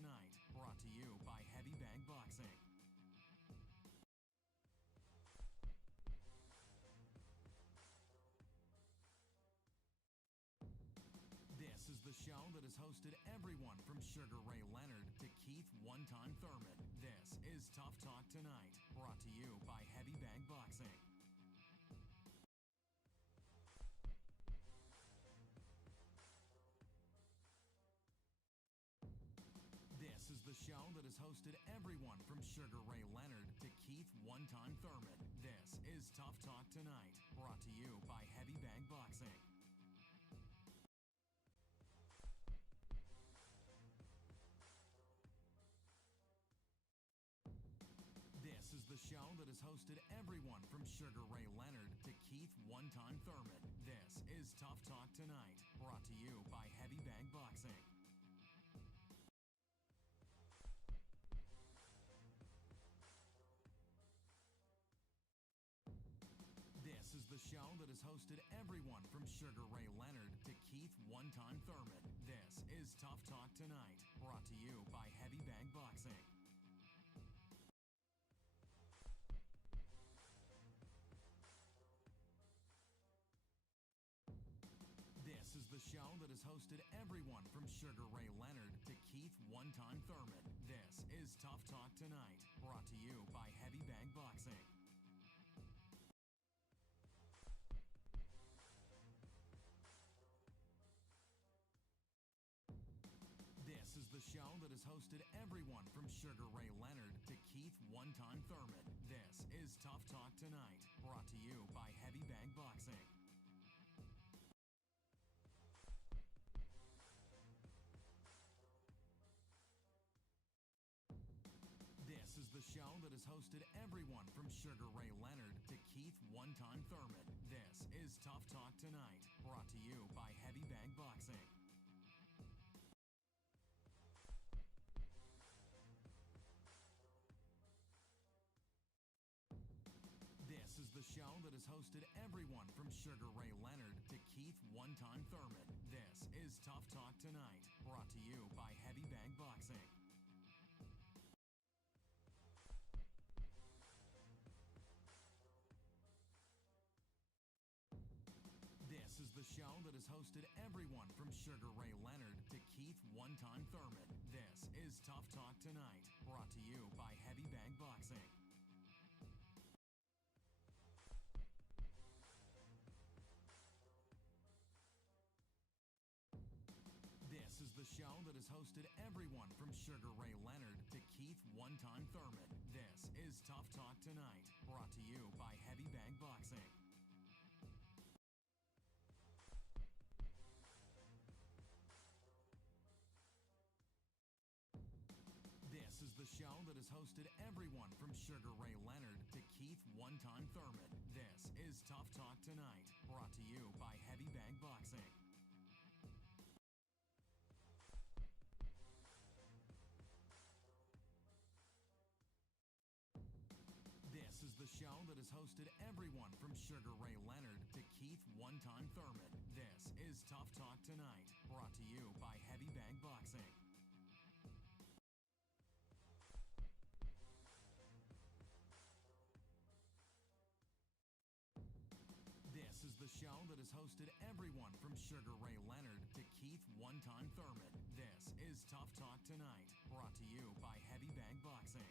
Tonight, brought to you by Heavy Bag Boxing. This is the show that has hosted everyone from Sugar Ray Leonard to Keith One-Time Thurman. This is Tough Talk Tonight, brought to you by Heavy Bag Boxing. This is the show that has hosted everyone from Sugar Ray Leonard to Keith One-Time Thurman. This is Tough Talk Tonight, brought to you by Heavy Bag Boxing. This is the show that has hosted everyone from Sugar Ray Leonard to Keith One-Time Thurman. This is Tough Talk Tonight, brought to you by Heavy Bag Boxing. This is the show that has hosted everyone from Sugar Ray Leonard to Keith One-Time Thurman. This is Tough Talk Tonight, brought to you by Heavy Bag Boxing. This is the show that has hosted everyone from Sugar Ray Leonard to Keith One-Time Thurman. This is Tough Talk Tonight, brought to you by Heavy Bag Boxing. This is the show that has hosted everyone from Sugar Ray Leonard to Keith One-Time Thurman. This is Tough Talk Tonight, brought to you by Heavy Bag Boxing. This is the show that has hosted everyone from Sugar Ray Leonard to Keith One-Time Thurman. This is Tough Talk Tonight, brought to you by Heavy Bag Boxing. This is the show that has hosted everyone from Sugar Ray Leonard to Keith One-Time Thurman. This is Tough Talk Tonight, brought to you by Heavy Bag Boxing. This is the show that has hosted everyone from Sugar Ray Leonard to Keith One-Time Thurman. This is Tough Talk Tonight, brought to you by Heavy Bag Boxing. This is the show that has hosted everyone from Sugar Ray Leonard to Keith One-Time Thurman. This is Tough Talk Tonight, brought to you by Heavy Bag Boxing. This is the show that has hosted everyone from Sugar Ray Leonard to Keith One-Time Thurman. This is Tough Talk Tonight, brought to you by Heavy Bag Boxing. This is the show that has hosted everyone from Sugar Ray Leonard to Keith One-Time Thurman. This is Tough Talk Tonight, brought to you by Heavy Bag Boxing. This is the show that has hosted everyone from Sugar Ray Leonard to Keith One-Time Thurman. This is Tough Talk Tonight, brought to you by Heavy Bag Boxing.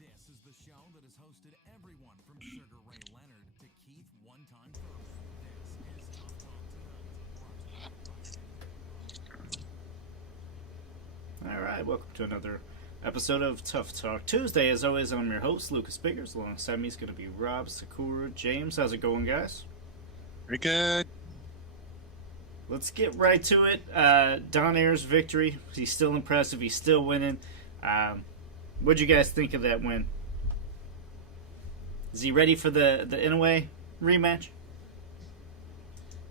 This is the show that has hosted everyone from Sugar Ray Leonard to Keith One-Time Thurman. This is Tough Talk Tonight, brought to you by All right, welcome to another episode of Tough Talk Tuesday. As always, I'm your host, Lucas Biggers. Alongside me is going to be Rob, Sakura, James. How's it going, guys? Pretty good. Let's get right to it. Donaire's victory. He's still impressive. He's still winning. What'd you guys think of that win? Is he ready for the Inoue rematch?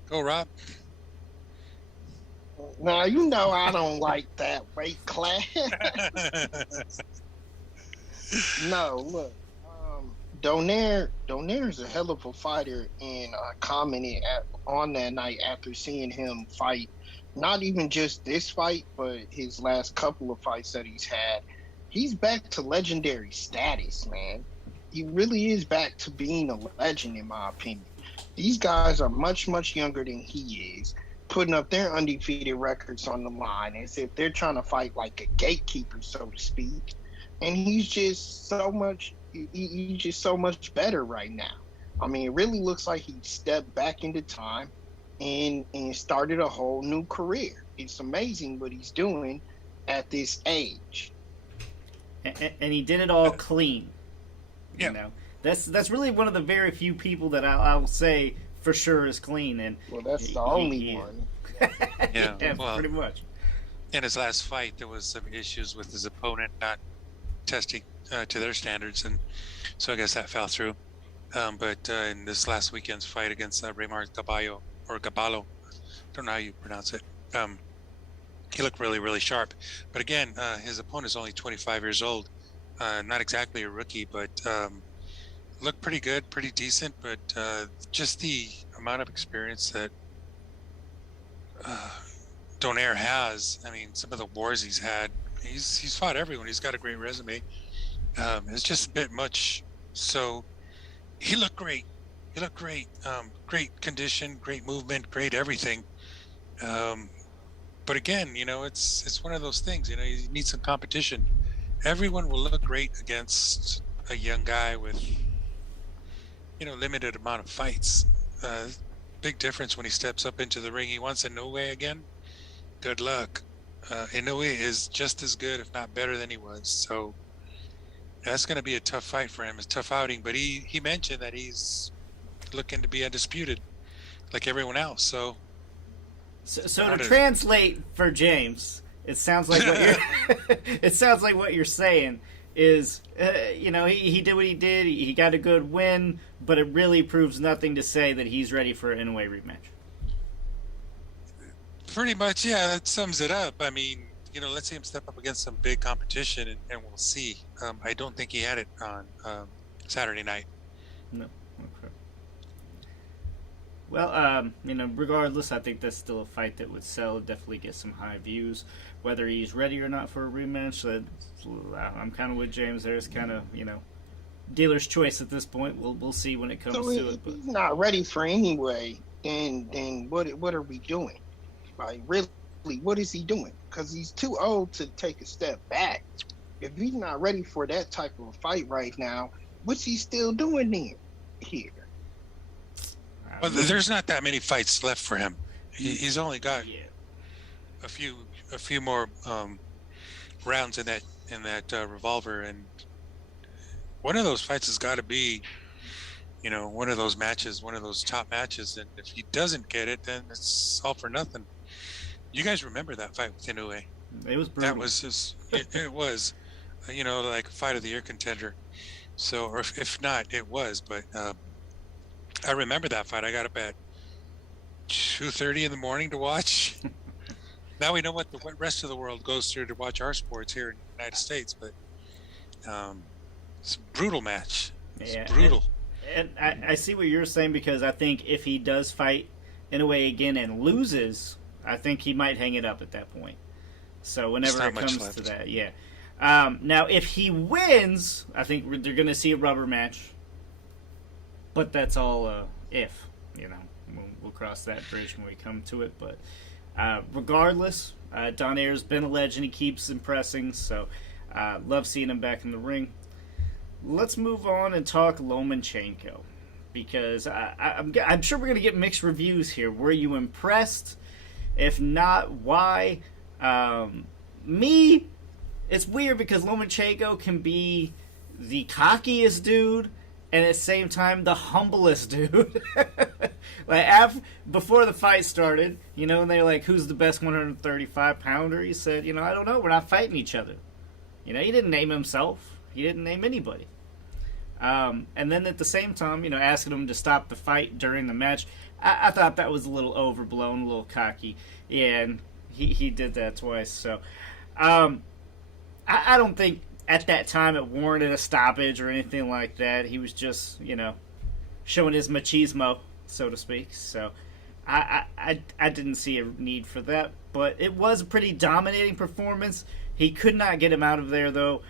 Go, Rob. Now, you know I don't like that weight class. No, look. Donaire is a hell of a fighter, and I commented on that night after seeing him fight. Not even just this fight, but his last couple of fights that he's had. He's back to legendary status, man. He really is back to being a legend, in my opinion. These guys are much, much younger than he is, putting up their undefeated records on the line as if they're trying to fight like a gatekeeper, so to speak. And he's just so much better right now. I mean, it really looks like he stepped back into time and started a whole new career. It's amazing what he's doing at this age. And he did it all clean. Yeah. You know, that's really one of the very few people that I'll say for sure is clean. And well, that's the only one. Yeah, well, pretty much. In his last fight, there was some issues with his opponent not testing to their standards, and so I guess that fell through. But in this last weekend's fight against Raymar Gaballo, don't know how you pronounce it. He looked really, really sharp. But again, his opponent is only 25 years old. Not exactly a rookie, but looked pretty good, pretty decent. But just the amount of experience that Donaire has, I mean, some of the wars he's had, he's fought everyone. He's got a great resume. It's just a bit much. So he looked great. He looked great. Great condition, great movement, great everything. But again, you know, it's one of those things. You know, you need some competition. Everyone will look great against a young guy with, you know, limited amount of fights. Big difference when he steps up into the ring. He wants Inoue again. Good luck. Inoue is just as good, if not better, than he was. So that's going to be a tough fight for him. It's a tough outing. But he mentioned that he's looking to be undisputed, like everyone else. So to translate for James, it sounds like what you're saying is, you know, he did what he did. He got a good win, but it really proves nothing to say that he's ready for an Inoue rematch. Pretty much, yeah, that sums it up. I mean, you know, let's see him step up against some big competition, and we'll see. I don't think he had it on Saturday night. No. Okay. Well, you know, regardless, I think that's still a fight that would sell, definitely get some high views. Whether he's ready or not for a rematch, I'm kind of with James. There's kind of, you know, dealer's choice at this point. We'll see when it comes to it. But he's not ready for anyway, then what are we doing? Like, really, what is he doing? Because he's too old to take a step back. If he's not ready for that type of fight right now, what's he still doing then here? Well, there's not that many fights left for him. He's only got a few more rounds in that revolver, and one of those fights has got to be, you know, one of those matches, one of those top matches. And if he doesn't get it, then it's all for nothing. You guys remember that fight with Inoue? It was brutal. That was just it was, you know, like a fight of the year contender. So, or if not, it was. But I remember that fight. I got up at 2:30 in the morning to watch. Now we know what the rest of the world goes through to watch our sports here in the United States. But it's a brutal match. It's brutal. And I see what you're saying, because I think if he does fight Inoue again and loses, I think he might hang it up at that point. So whenever it comes to that, yeah. Now, if he wins, I think they're going to see a rubber match. But that's all if, you know. We'll cross that bridge when we come to it. But regardless, Donaire's been a legend. He keeps impressing. So love seeing him back in the ring. Let's move on and talk Lomachenko, because I'm sure we're going to get mixed reviews here. Were you impressed? If not, why? Me, it's weird because Lomachenko can be the cockiest dude and at the same time the humblest dude. Like before the fight started, you know, and they're like, who's the best 135 pounder? He said, you know, I don't know. We're not fighting each other. You know, he didn't name himself. He didn't name anybody. And then at the same time, you know, asking him to stop the fight during the match, I thought that was a little overblown, a little cocky. Yeah, and he did that twice. So I don't think at that time it warranted a stoppage or anything like that. He was just, showing his machismo, so to speak. So I didn't see a need for that, but it was a pretty dominating performance. He could not get him out of there, though.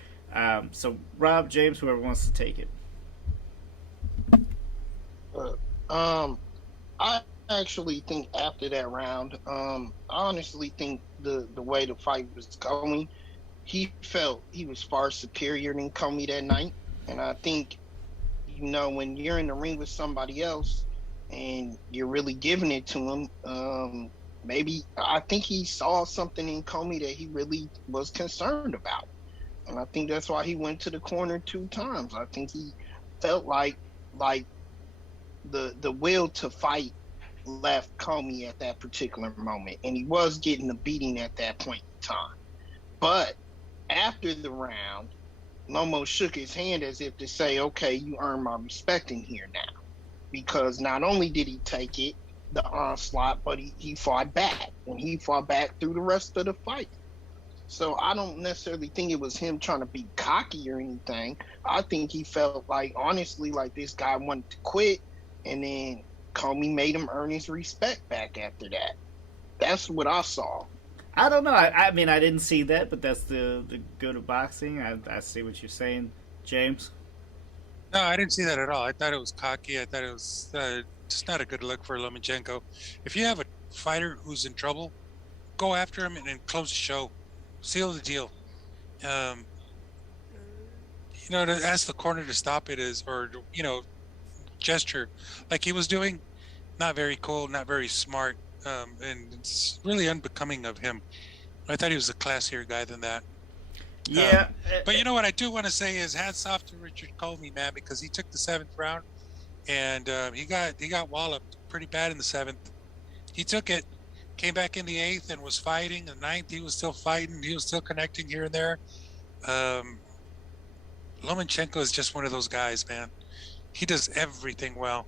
So Rob, James, whoever wants to take it. I actually think after that round, I honestly think the way the fight was going, he felt he was far superior than Comey that night. And I think, when you're in the ring with somebody else and you're really giving it to him, I think he saw something in Comey that he really was concerned about. And I think that's why he went to the corner 2 times. I think he felt like the will to fight left Comey at that particular moment, and he was getting a beating at that point in time. But after the round, Lomo shook his hand as if to say, okay, you earn my respect in here now. Because not only did he take it, the onslaught, but he fought back, and he fought back through the rest of the fight. So I don't necessarily think it was him trying to be cocky or anything. I think he felt like, honestly, like this guy wanted to quit, and then Comey made him earn his respect back after that. That's what I saw. I don't know. I mean, I didn't see that, but that's the good of boxing. I see what you're saying, James. No, I didn't see that at all. I thought it was cocky. I thought it was just not a good look for Lomachenko. If you have a fighter who's in trouble, go after him and then close the show. Seal the deal. To ask the corner to stop it gesture like he was doing, not very cool, not very smart, and it's really unbecoming of him. I thought he was a classier guy than that. Yeah. But you know what I do want to say is hats off to Richard Comey, man, because he took the 7th round and he got walloped pretty bad in the 7th. He took it, came back in the 8th and was fighting. The 9th, he was still fighting. He was still connecting here and there. Lomachenko is just one of those guys, man. He does everything well.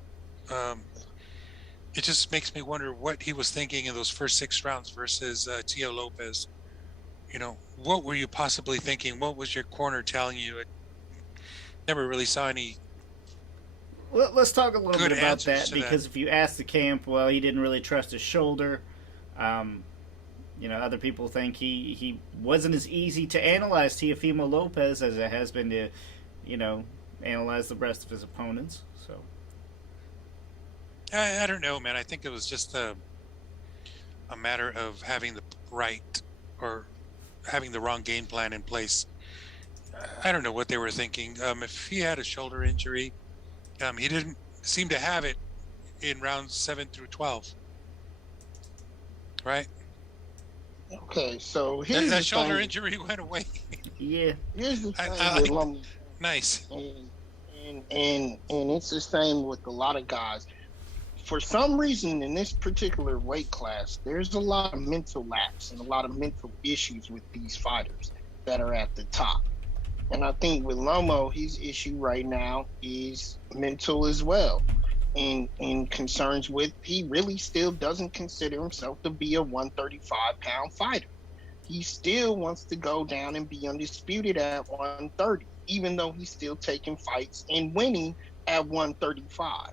It just makes me wonder what he was thinking in those first 6 rounds versus Tio Lopez. What were you possibly thinking? What was your corner telling you? It never really saw any. Well, let's talk a little bit about that, because that. If you ask the camp, well, he didn't really trust his shoulder. Other people think he wasn't as easy to analyze Teofimo Lopez as it has been to, analyze the rest of his opponents. So I don't know, man. I think it was just a matter of having the right or having the wrong game plan in place. I don't know what they were thinking. If he had a shoulder injury, he didn't seem to have it in rounds 7 through 12. Right? Okay, so here's that shoulder injury went away. Yeah. Here's the thing. Nice. And it's the same with a lot of guys. For some reason, in this particular weight class, there's a lot of mental lapse and a lot of mental issues with these fighters that are at the top. And I think with Lomo, his issue right now is mental as well. And concerns with, he really still doesn't consider himself to be a 135-pound fighter. He still wants to go down and be undisputed at 130, even though he's still taking fights and winning at 135.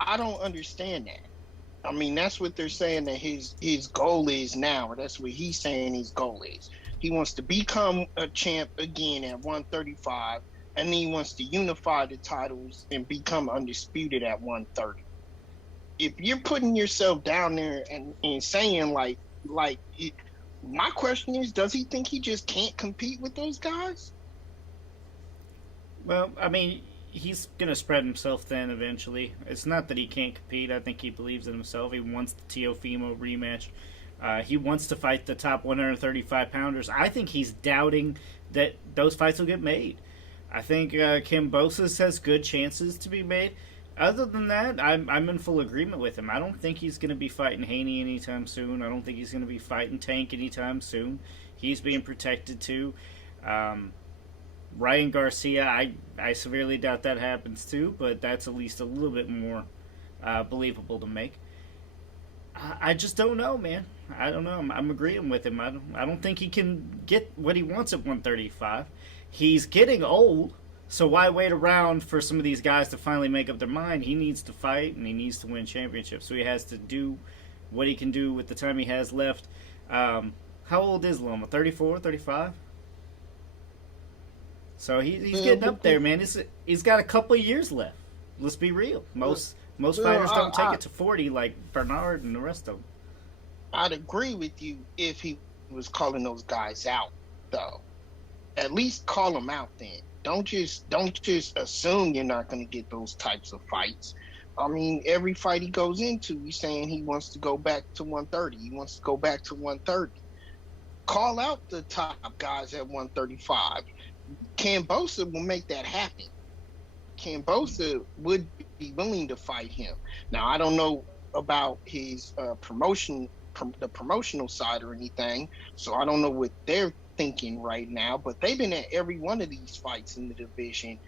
I don't understand that. I mean, that's what they're saying that his goal is now, or that's what he's saying his goal is. He wants to become a champ again at 135, and then he wants to unify the titles and become undisputed at 130. If you're putting yourself down there and saying my question is, does he think he just can't compete with those guys? Well, I mean, he's going to spread himself thin eventually. It's not that he can't compete. I think he believes in himself. He wants the Teofimo rematch. He wants to fight the top 135-pounders. I think he's doubting that those fights will get made. I think Kambosos has good chances to be made. Other than that, I'm in full agreement with him. I don't think he's going to be fighting Haney anytime soon. I don't think he's going to be fighting Tank anytime soon. He's being protected too. Ryan Garcia, I severely doubt that happens too, but that's at least a little bit more believable to make. I just don't know, man. I don't know. I'm agreeing with him. I don't think he can get what he wants at 135. he's getting old, so why wait around for some of these guys to finally make up their mind? He needs to fight, and he needs to win championships, so he has to do what he can do with the time he has left. How old is Loma? 34, 35? So he's getting up there, man. He's got a couple of years left. Let's be real. Most fighters don't take it to 40 like Bernard and the rest of them. I'd agree with you if he was calling those guys out, though. At least call them out then. Don't just assume you're not going to get those types of fights. I mean, every fight he goes into, he's saying he wants to go back to 130. He wants to go back to 130. Call out the top guys at 135. Kambosos will make that happen. Kambosos would be willing to fight him. Now, I don't know about his the promotional side or anything, so I don't know what they're thinking right now, but they've been at every one of these fights in the division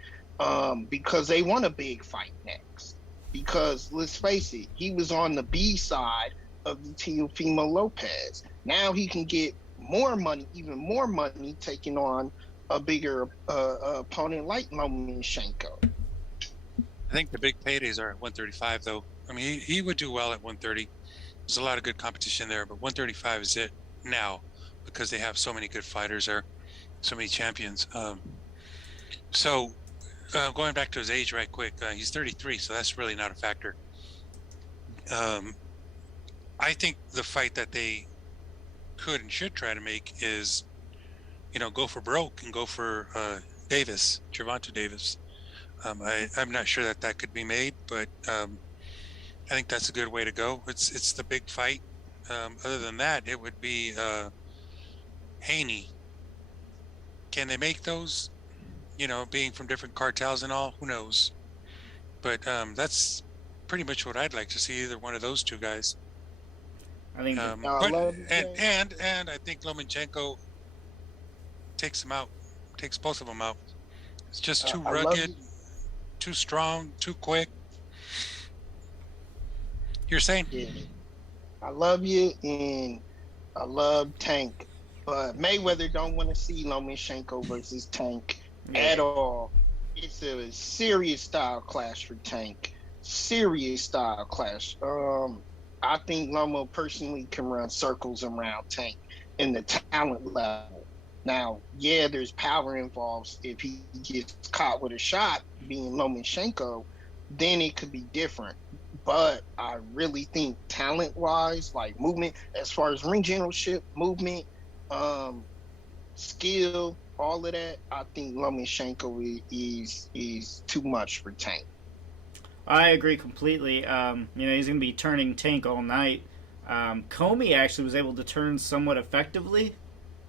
because they want a big fight next. Because, let's face it, he was on the B side of the Teofimo Lopez. Now he can get more money, even more money, taking on a bigger opponent like Lomachenko. I think the big paydays are at 135, though. I mean, he would do well at 130. There's a lot of good competition there, but 135 is it now because they have so many good fighters there, so many champions. Going back to his age right quick, he's 33, so that's really not a factor. I think the fight that they could and should try to make is, go for broke and go for Davis, Gervonta Davis. I'm not sure that could be made, but I think that's a good way to go. It's the big fight. Other than that, it would be Haney. Can they make those? Being from different cartels and all, who knows? But that's pretty much what I'd like to see, either one of those two guys. I think, and I think Lomachenko takes both of them out. It's just too rugged, too strong, too quick. You're saying? Yeah. I love you, and I love Tank, but Mayweather don't want to see Lomachenko versus Tank at all. It's a serious style clash for Tank. Serious style clash. I think Lomo personally can run circles around Tank in the talent level. Now, yeah, there's power involved. If he gets caught with a shot, being Lomachenko, then it could be different. But I really think talent-wise, like movement, as far as ring generalship, movement, skill, all of that, I think Lomachenko is too much for Tank. I agree completely. He's going to be turning Tank all night. Comey actually was able to turn somewhat effectively,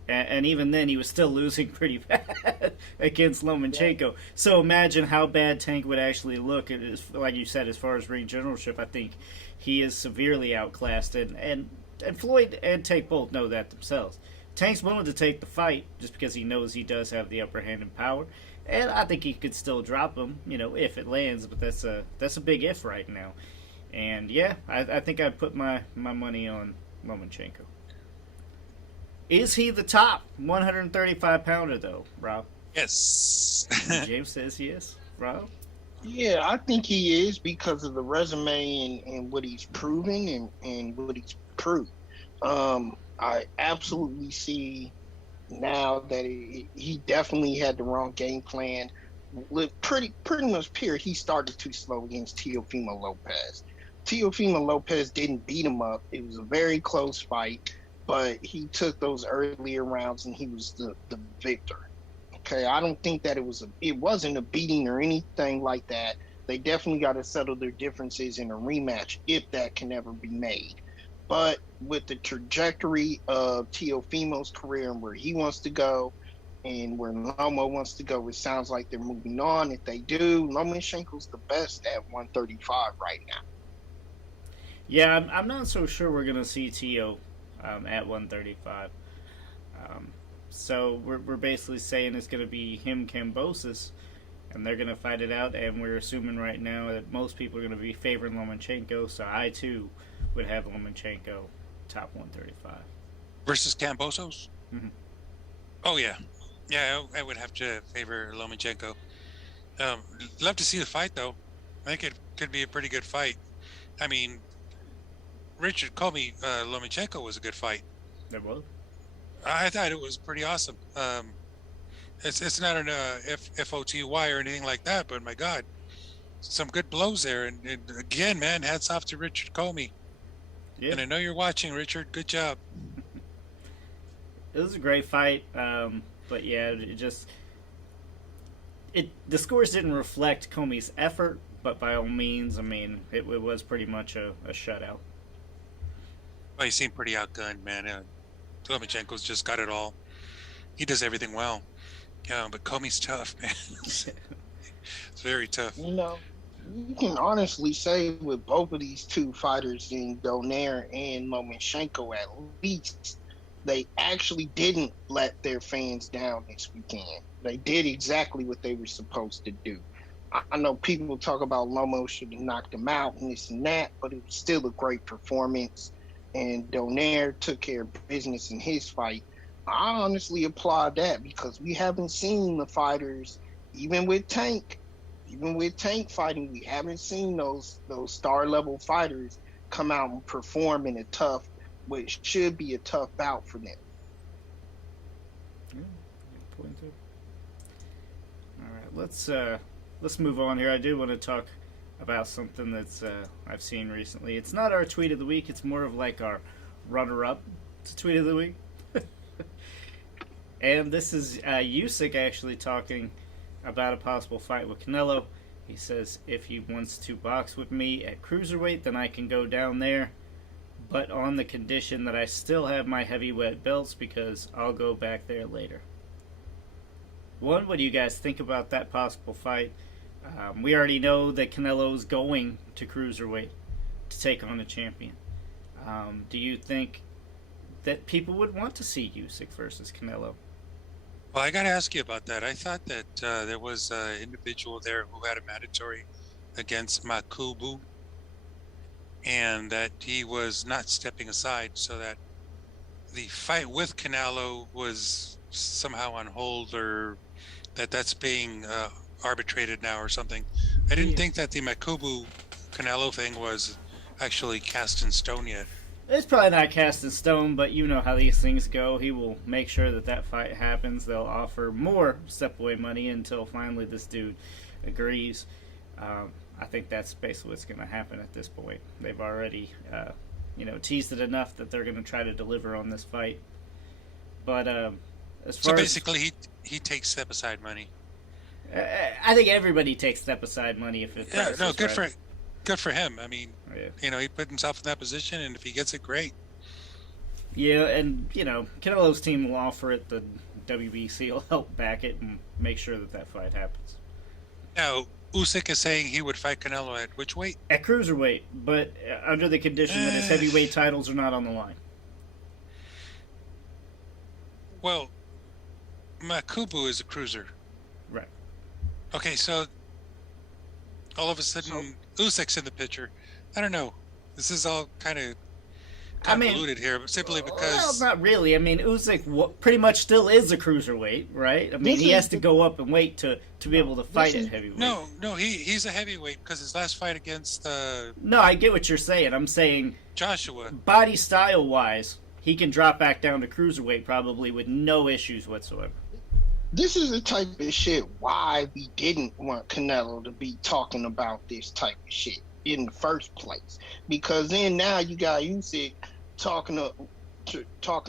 and even then he was still losing pretty bad against Lomachenko. Yeah. So imagine how bad Tank would actually look. Like you said, as far as ring generalship, I think he is severely outclassed, and Floyd and Tank both know that themselves. Tank's willing to take the fight just because he knows he does have the upper hand in power, and I think he could still drop him, if it lands. But that's a big if right now. And yeah, I think I'd put my money on Lomachenko. Is he the top 135 pounder though, Rob? Yes. James says yes. Rob? Yeah, I think he is because of the resume and what he's proven and what he's proved. I absolutely see now that he definitely had the wrong game plan. Pretty much period, he started too slow against Teofimo Lopez. Teofimo Lopez didn't beat him up. It was a very close fight, but he took those earlier rounds and he was the victor. Okay, I don't think that it wasn't a beating or anything like that. They definitely got to settle their differences in a rematch if that can ever be made. But with the trajectory of Teofimo's career and where he wants to go and where Loma wants to go, it sounds like they're moving on. If they do, Lomachenko's the best at 135 right now. Yeah, I'm not so sure we're going to see Teo at 135. So we're basically saying it's going to be him, Kambosos, and they're going to fight it out. And we're assuming right now that most people are going to be favoring Lomachenko, so I too would have Lomachenko top 135 versus Kambosos. Mm-hmm. Oh yeah, Yeah, I would have to favor Lomachenko. Love to see the fight, though. I think it could be a pretty good fight. I mean, Richard Comey, Lomachenko was a good fight. It was. I thought it was pretty awesome. It's not an FOTY or anything like that, but my God, some good blows there. And again, man, hats off to Richard Comey. Yeah. And I know you're watching, Richard. Good job. It was a great fight, but yeah, the scores didn't reflect Comey's effort, but by all means, I mean, it was pretty much a shutout. Well, he seemed pretty outgunned, man. Lomachenko's just got it all. He does everything well. Yeah, but Comey's tough, man. It's very tough. You know, you can honestly say with both of these two fighters, in Donaire and Lomachenko, at least they actually didn't let their fans down this weekend. They did exactly what they were supposed to do. I know people talk about Lomo should have knocked him out and this and that, but it was still a great performance. And Donaire took care of business in his fight. I honestly applaud that because we haven't seen the fighters, even with Tank fighting, we haven't seen those star level fighters come out and perform in a tough, which should be a tough bout for them. Yeah, good point too. All right, let's move on here. I do want to talk about something that's I've seen recently. It's not our tweet of the week. It's more of like our runner-up to tweet of the week. And this is Usyk actually talking about a possible fight with Canelo. He says, if he wants to box with me at cruiserweight, then I can go down there, but on the condition that I still have my heavyweight belts because I'll go back there later. One, what do you guys think about that possible fight? We already know that Canelo's going to cruiserweight to take on a champion. Do you think that people would want to see Usyk versus Canelo? Well, I got to ask you about that. I thought that there was an individual there who had a mandatory against Makubu, and that he was not stepping aside, so that the fight with Canelo was somehow on hold, or that's being arbitrated now or something. I didn't think that the Makubu Canelo thing was actually cast in stone yet. It's probably not cast in stone, but you know how these things go. He will make sure that fight happens. They'll offer more step-away money until finally this dude agrees. I think that's basically what's going to happen at this point. They've already, teased it enough that they're going to try to deliver on this fight. But as far basically, he takes step-aside money. I think everybody takes step-aside money if it's right. Good for him. I mean, he put himself in that position, and if he gets it, great. Yeah, and, Canelo's team will offer it. The WBC will help back it and make sure that fight happens. Now, Usyk is saying he would fight Canelo at which weight? At cruiserweight, but under the condition that his heavyweight titles are not on the line. Well, Makubu is a cruiser. Right. Okay, so all of a sudden, Usyk's in the picture. I don't know. This is all kind of convoluted here, but simply because... Well, not really. I mean, Usyk pretty much still is a cruiserweight, right? I mean, he has to go up and weight to be able to fight at heavyweight. No, he's a heavyweight because his last fight against... No, I get what you're saying. I'm saying... Joshua. Body style-wise, he can drop back down to cruiserweight probably with no issues whatsoever. This is the type of shit why we didn't want Canelo to be talking about this type of shit in the first place. Because then now you got Usyk talking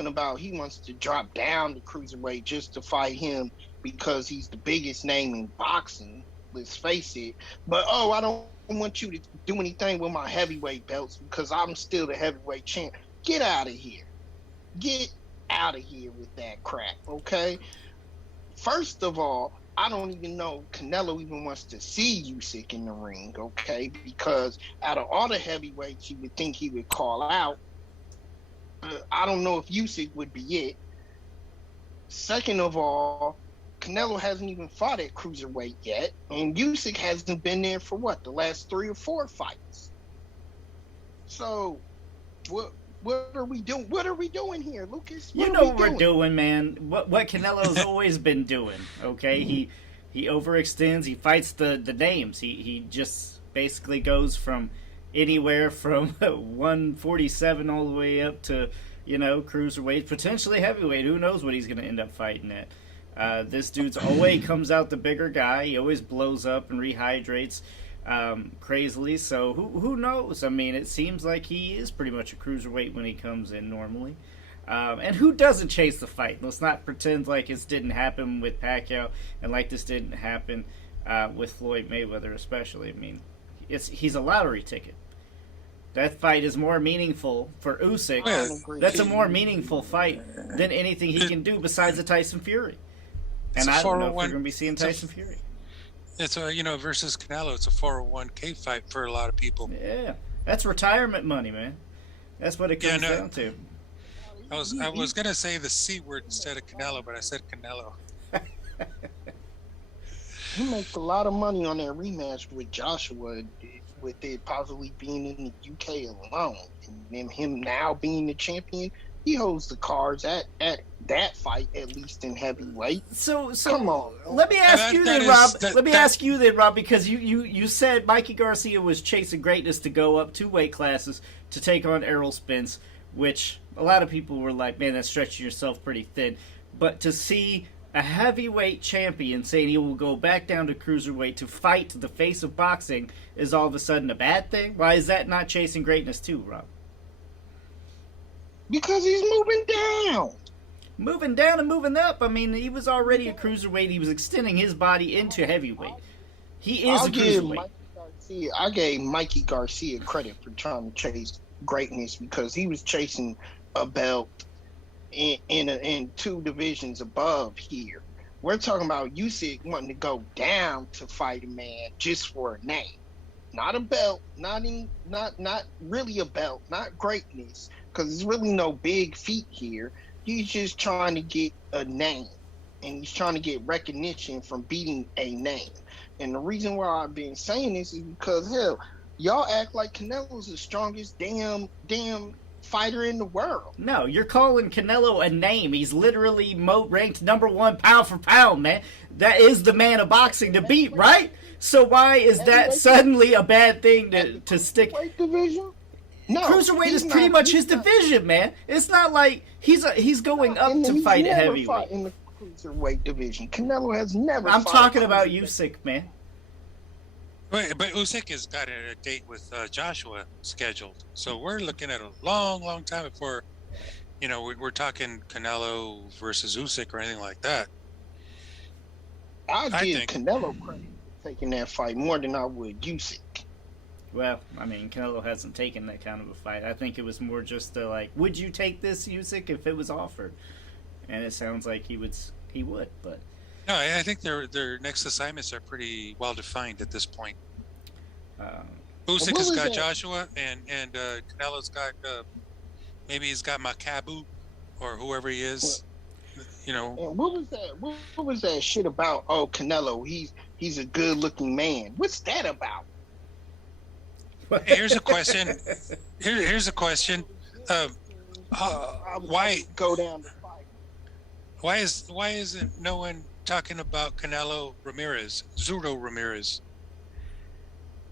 about he wants to drop down to cruiserweight just to fight him because he's the biggest name in boxing. Let's face it. But I don't want you to do anything with my heavyweight belts because I'm still the heavyweight champ. Get out of here. Get out of here with that crap, okay? First of all, I don't even know Canelo even wants to see Usyk in the ring, okay? Because out of all the heavyweights you would think he would call out, I don't know if Usyk would be it. Second of all, Canelo hasn't even fought at cruiserweight yet, and Usyk hasn't been there for the last 3 or 4 fights. So, What are we doing? What are we doing here, Lucas? You know what we're doing, man. What Canelo's always been doing. Okay, he overextends. He fights the names. He just basically goes from anywhere from 147 all the way up to cruiserweight, potentially heavyweight. Who knows what he's going to end up fighting at? This dude's always comes out the bigger guy. He always blows up and rehydrates crazily. So who knows? I mean, it seems like he is pretty much a cruiserweight when he comes in normally. And who doesn't chase the fight? Let's not pretend like this didn't happen with Pacquiao and like this didn't happen with Floyd Mayweather especially. I mean, he's a lottery ticket. That fight is more meaningful for Usyk. That's a more meaningful fight than anything he can do besides the Tyson Fury. And I don't know if we're going to be seeing Tyson Fury. It's versus Canelo. It's a 401k fight for a lot of people. Yeah, that's retirement money, man. That's what it comes down to. I was gonna say the C word instead of Canelo, but I said Canelo. He makes a lot of money on that rematch with Joshua, with it possibly being in the UK alone, and then him now being the champion. He holds the cards at that fight, at least in heavyweight. So come on. Let me ask you then, Rob. Let me ask you then, Rob, because you said Mikey Garcia was chasing greatness to go up 2 weight classes to take on Errol Spence, which a lot of people were like, man, that's stretching yourself pretty thin. But to see a heavyweight champion saying he will go back down to cruiserweight to fight the face of boxing is all of a sudden a bad thing? Why is that not chasing greatness too, Rob? Because he's moving down. Moving down and moving up. I mean, he was already a cruiserweight. He was extending his body into heavyweight. He is a cruiserweight. I gave Mikey Garcia credit for trying to chase greatness because he was chasing a belt in 2 divisions above here. We're talking about Usyk wanting to go down to fight a man just for a name. Not a belt, not really a belt, not greatness, because there's really no big feat here. He's just trying to get a name, and he's trying to get recognition from beating a name. And the reason why I've been saying this is because, hell, y'all act like Canelo's the strongest damn fighter in the world. No, you're calling Canelo a name. He's literally ranked #1 pound for pound, man. That is the man of boxing to beat, right? So why is that suddenly a bad thing to stick? Division? No, cruiserweight is pretty much his division, man. It's not like he's going up to fight a heavyweight. In the cruiserweight division, Canelo has never. I'm talking about Usyk, man. But Usyk has got a date with Joshua scheduled, so we're looking at a long time before, we're talking Canelo versus Usyk or anything like that. I give Canelo credit for taking that fight more than I would Usyk. Well, I mean, Canelo hasn't taken that kind of a fight. I think it was more just would you take this, Usyk, if it was offered? And it sounds like he would, but... No, I think their next assignments are pretty well defined at this point. Usyk has got Joshua, and Canelo's got maybe he's got Makabu or whoever he is. And what was that? What was that shit about? Oh, Canelo, he's a good-looking man. What's that about? Hey, here's a question. Here's a question. Why go down the fight? Why isn't no one talking about Canelo Zurdo Ramirez?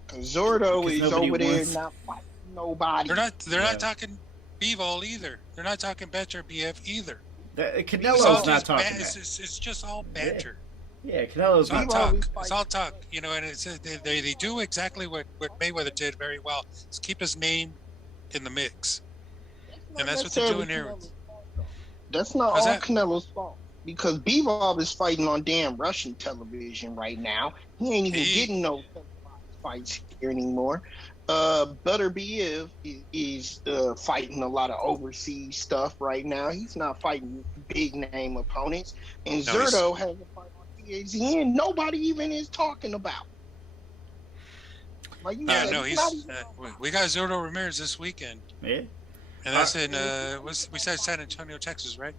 Because Zurdo is over there not fighting nobody. They're not talking Bivol either. They're not talking Beterbiev either. Canelo's not talking. It's just all banter. Yeah, Canelo's all talk. It's all talk, and it's they do exactly what Mayweather did very well. Is keep his name in the mix, and that's what they're doing here. That's not all Canelo's fault, because Bivol is fighting on damn Russian television right now. He ain't even getting no fights here anymore. Beterbiev is fighting a lot of overseas stuff right now. He's not fighting big name opponents, and Zurdo has a fight on TAZN nobody even is talking about. We got Zurdo Ramirez this weekend. Yeah. And that's in we said San Antonio, Texas, right?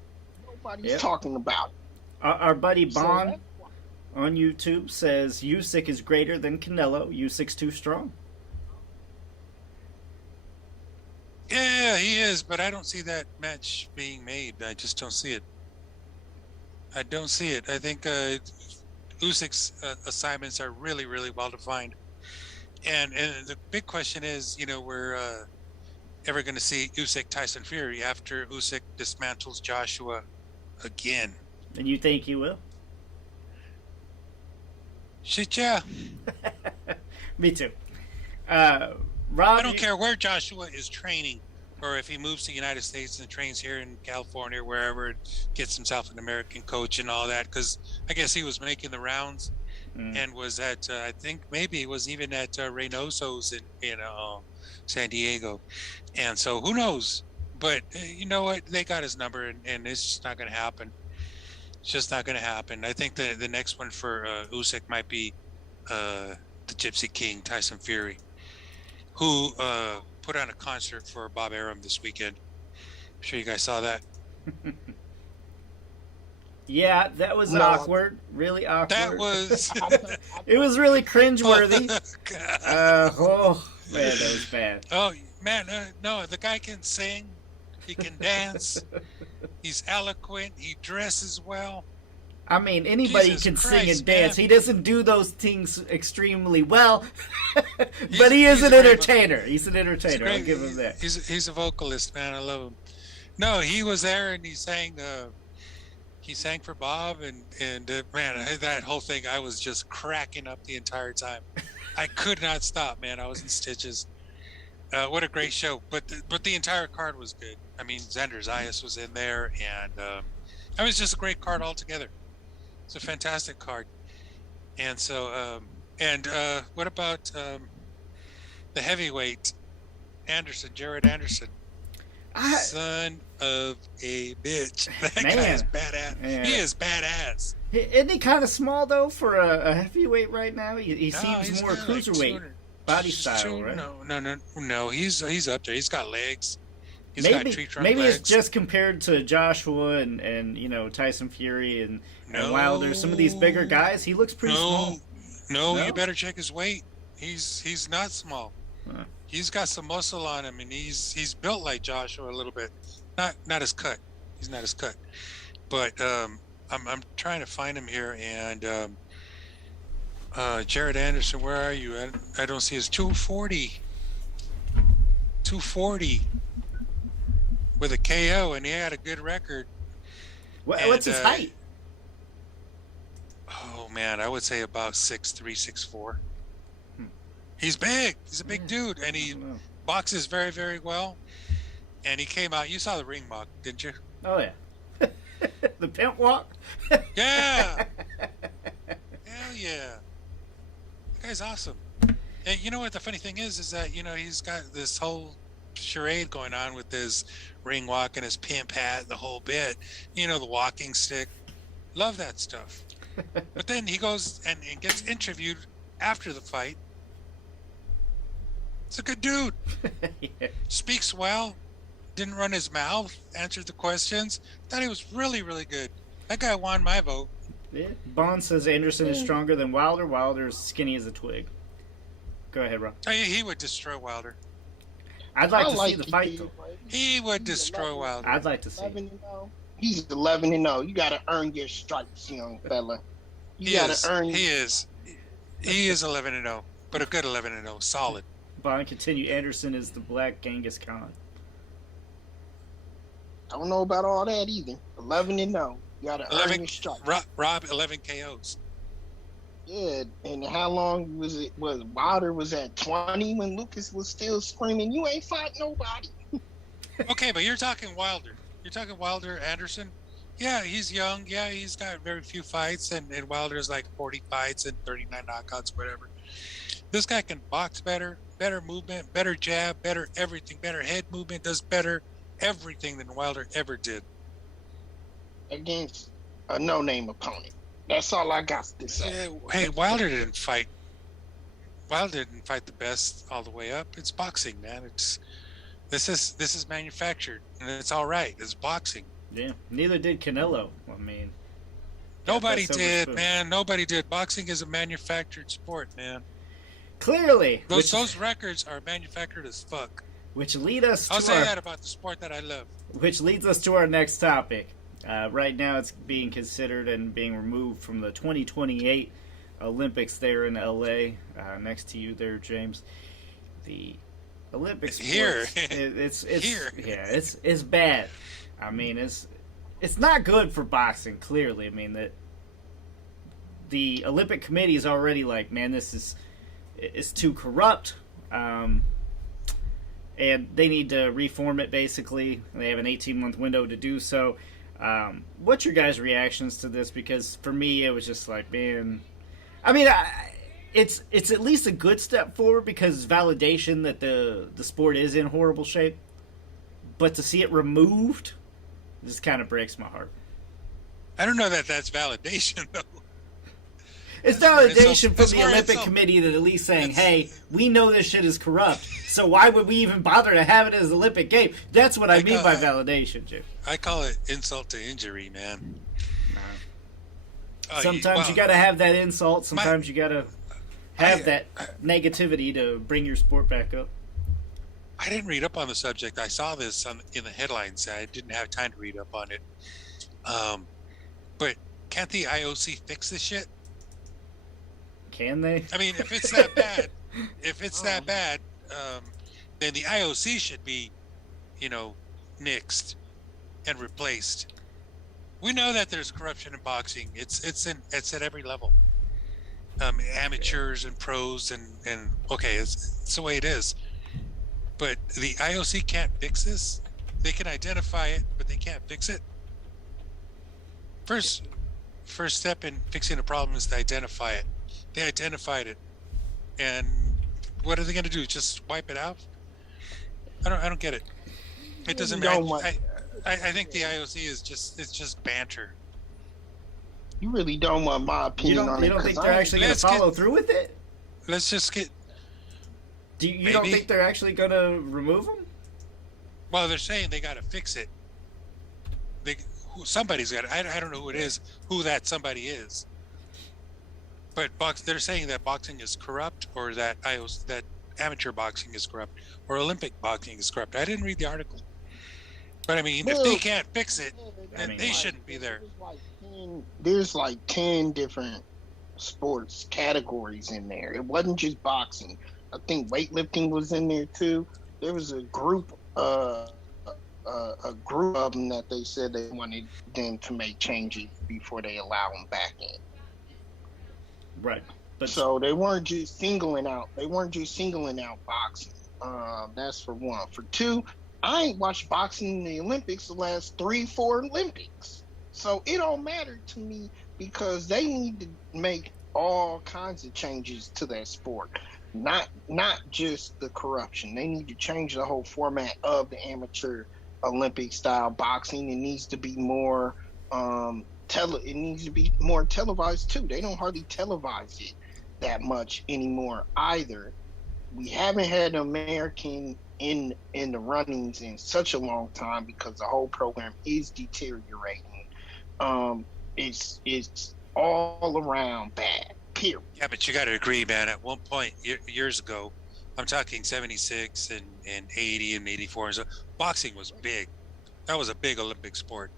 Nobody's talking about it. Our buddy Bond on YouTube says Usyk is greater than Canelo. Usyk's too strong. Yeah, he is, but I don't see that match being made. I just don't see it. I don't see it. I think Usyk's assignments are really, really well defined. And the big question is, we're ever going to see Usyk Tyson Fury after Usyk dismantles Joshua again. And you think he will? Shit, yeah. Me too. Rob, I don't care where Joshua is training, or if he moves to the United States and trains here in California or wherever, gets himself an American coach and all that, because I guess he was making the rounds and was at, I think maybe was even at Reynoso's in San Diego. And so who knows? But you know what? They got his number, and it's just not going to happen. It's just not going to happen. I think the next one for Usyk might be the Gypsy King, Tyson Fury, who put on a concert for Bob Arum this weekend. I'm sure you guys saw that. Yeah, that was awkward. Really awkward. That was... It was really cringeworthy. Oh, man, that was bad. Oh, man, no, the guy can sing. He can dance. He's eloquent. He dresses well. I mean, anybody Jesus can Christ, sing and dance. man. He doesn't do those things extremely well, but he is an entertainer. He's an entertainer. I'll give him that. He's a vocalist, man. I love him. No, he was there and he sang for Bob and man, that whole thing, I was just cracking up the entire time. I could not stop, man. I was in stitches. What a great show. But the entire card was good. I mean, Xander Zayas was in there, and it was just a great card altogether. It's a fantastic card. And so, what about the heavyweight, Jared Anderson? Son of a bitch. That guy is badass. Yeah. He is badass. Isn't he kind of small, though, for a heavyweight right now? He seems more cruiserweight body style, right? No. He's up there. He's got legs. He's maybe, got tree trunk maybe legs. It's just compared to Joshua and Tyson Fury and Wilder. Some of these bigger guys, he looks pretty small. No, you better check his weight. He's not small. Huh. He's got some muscle on him, and he's built like Joshua a little bit. Not as cut. He's not as cut. But I'm trying to find him here, and Jared Anderson, where are you? I don't see his 240. 240 with a KO, and he had a good record. What's his height? Oh man, I would say about 6'3", 6'4". He's big. He's a big dude, and he boxes very, very well. And he came out. You saw the ring walk, didn't you? Oh yeah, the pimp walk. Yeah. Hell yeah. That guy's awesome. And you know what the funny thing is that he's got this whole charade going on with his ring walk and his pimp hat, the whole bit. The walking stick. Love that stuff. But then he goes and gets interviewed after the fight. It's a good dude. Yeah. Speaks well. Didn't run his mouth. Answered the questions. Thought he was really, really good. That guy won my vote. Yeah. Bond says Anderson is stronger than Wilder. Wilder is skinny as a twig. Go ahead, Rob. Oh, yeah, he would destroy Wilder. I'd like to see the fight, though. He would destroy Wilder. I'd like to see. He's 11-0. You got to earn your stripes, young fella. You got to earn. He is 11-0, but a good 11-0, solid. Bond, continue. Anderson is the Black Genghis Khan. I don't know about all that either. 11-0. You got to earn your stripes. Rob, 11 KOs. Yeah, and how long was it? Wilder was at 20 when Lucas was still screaming, "You ain't fought nobody." Okay, but you're talking Wilder. You're talking Wilder, Anderson. Yeah, he's young. Yeah, he's got very few fights, and Wilder's like 40 fights and 39 knockouts, whatever. This guy can box better movement, better jab, better everything, better head movement, does better everything than Wilder ever did. Against a no-name opponent. That's all I got to say. Hey, Wilder didn't fight. Wilder didn't fight the best all the way up. It's boxing, man. This is manufactured, and it's all right. It's boxing. Yeah. Neither did Canelo. I mean, nobody did, man. Nobody did. Boxing is a manufactured sport, man. Clearly, those records are manufactured as fuck. Which lead us. I'll say that about the sport that I love. Which leads us to our next topic. Right now, it's being considered and being removed from the 2028 Olympics there in LA. Next to you there, James. The Olympics here. It's here. Yeah, it's bad. I mean, it's not good for boxing. Clearly, I mean that the Olympic Committee is already like, man, it's too corrupt. And they need to reform it, basically. They have an 18-month window to do so. What's your guys' reactions to this? Because for me, it was just like, man... I mean, it's at least a good step forward because it's validation that the sport is in horrible shape. But to see it removed just kind of breaks my heart. I don't know that that's validation, though. It's validation from the Olympic Committee that at least saying, hey, we know this shit is corrupt, so why would we even bother to have it as an Olympic game? That's what I mean by validation, Jim. I call it insult to injury, man. Sometimes you got to have that insult. Sometimes you got to have that negativity to bring your sport back up. I didn't read up on the subject. I saw this in the headlines. I didn't have time to read up on it. But can't the IOC fix this shit? Can they? I mean, if it's that bad, then the IOC should be, nixed and replaced. We know that there's corruption in boxing. It's at every level. Amateurs and pros and okay, it's the way it is. But the IOC can't fix this. They can identify it, but they can't fix it. First step in fixing a problem is to identify it. They identified it, and what are they going to do? Just wipe it out? I don't get it. It doesn't matter. I think the IOC is just banter. You really don't want my opinion on it. You don't think they're actually going to follow through with it? Let's just get. You don't think they're actually going to remove them? Well, they're saying they got to fix it. Somebody's got. I don't know who it is. Who that somebody is. But they're saying that boxing is corrupt, or that amateur boxing is corrupt, or Olympic boxing is corrupt. I didn't read the article, but I mean, if they can't fix it, then they shouldn't be there. There's like 10 different sports categories in there. It wasn't just boxing. I think weightlifting was in there too. There was a group of them that they said they wanted them to make changes before they allow them back in. Right. But so they weren't just singling out boxing. That's for one. For two, I ain't watched boxing in the Olympics the last 3-4 Olympics. So it don't matter to me because they need to make all kinds of changes to that sport. Not just the corruption. They need to change the whole format of the amateur Olympic style boxing. It needs to be more it needs to be more televised too. They don't hardly televise it that much anymore either. We haven't had an American in the runnings in such a long time because the whole program is deteriorating. It's all around bad. Period. Yeah, but you got to agree, man. At one point years ago, I'm talking 76 and 80 and 84. So boxing was big. That was a big Olympic sport.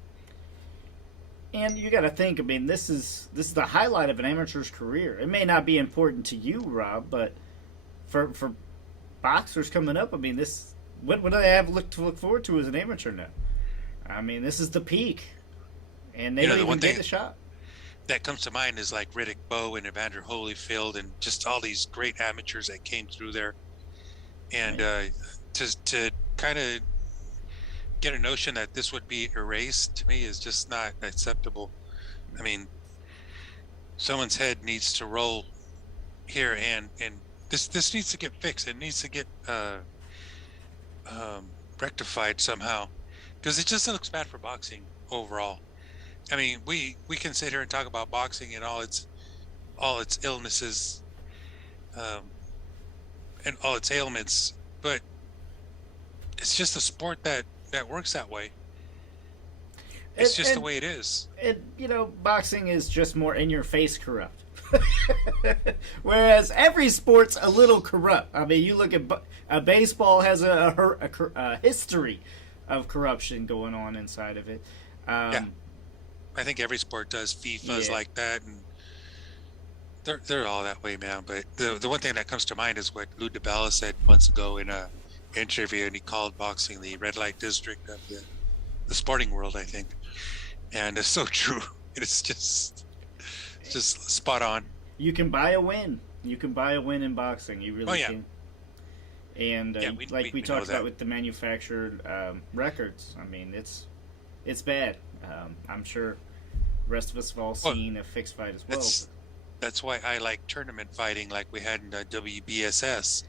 And you got to think. I mean, this is the highlight of an amateur's career. It may not be important to you, Rob, but for boxers coming up, I mean, what do they have to look forward to as an amateur now? I mean, this is the peak, and they don't even get the shot. That comes to mind is like Riddick Bowe and Evander Holyfield and just all these great amateurs that came through there. And to kind of get a notion that this would be erased to me is just not acceptable. I mean, someone's head needs to roll here, and this needs to get fixed. It needs to get rectified somehow, because it just looks bad for boxing overall. I mean, we can sit here and talk about boxing and all its illnesses, and all its ailments, but it's just a sport that works that way. It's just the way it is. Boxing is just more in your face corrupt. Whereas every sport's a little corrupt. I mean, you look at baseball has a history of corruption going on inside of it. Yeah, I think every sport does. FIFA's like that, and they're all that way, man. But the one thing that comes to mind is what Lou DiBella said months ago in a interview, and he called boxing the red light district of the sporting world, I think, and it's so true. It's just spot on. You can buy a win. You can buy a win in boxing. You really can. And we talked about with the manufactured records, I mean, it's bad. I'm sure the rest of us have all seen a fixed fight as well. That's why I like tournament fighting like we had in WBSS.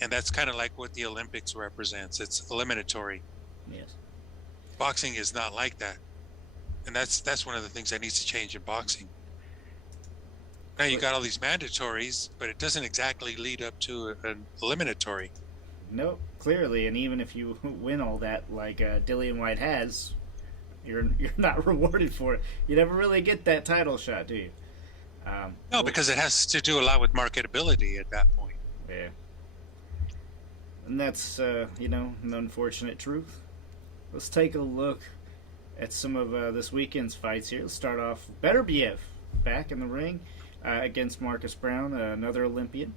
And that's kind of like what the Olympics represents. It's eliminatory. Yes. Boxing is not like that. And that's one of the things that needs to change in boxing. Now you got all these mandatories, but it doesn't exactly lead up to an eliminatory. No, clearly. And even if you win all that, like Dillian White has, you're not rewarded for it. You never really get that title shot, do you? No, because it has to do a lot with marketability at that point. Yeah. And that's, an unfortunate truth. Let's take a look at some of this weekend's fights here. Let's start off Beterbiev back in the ring against Marcus Browne, another Olympian.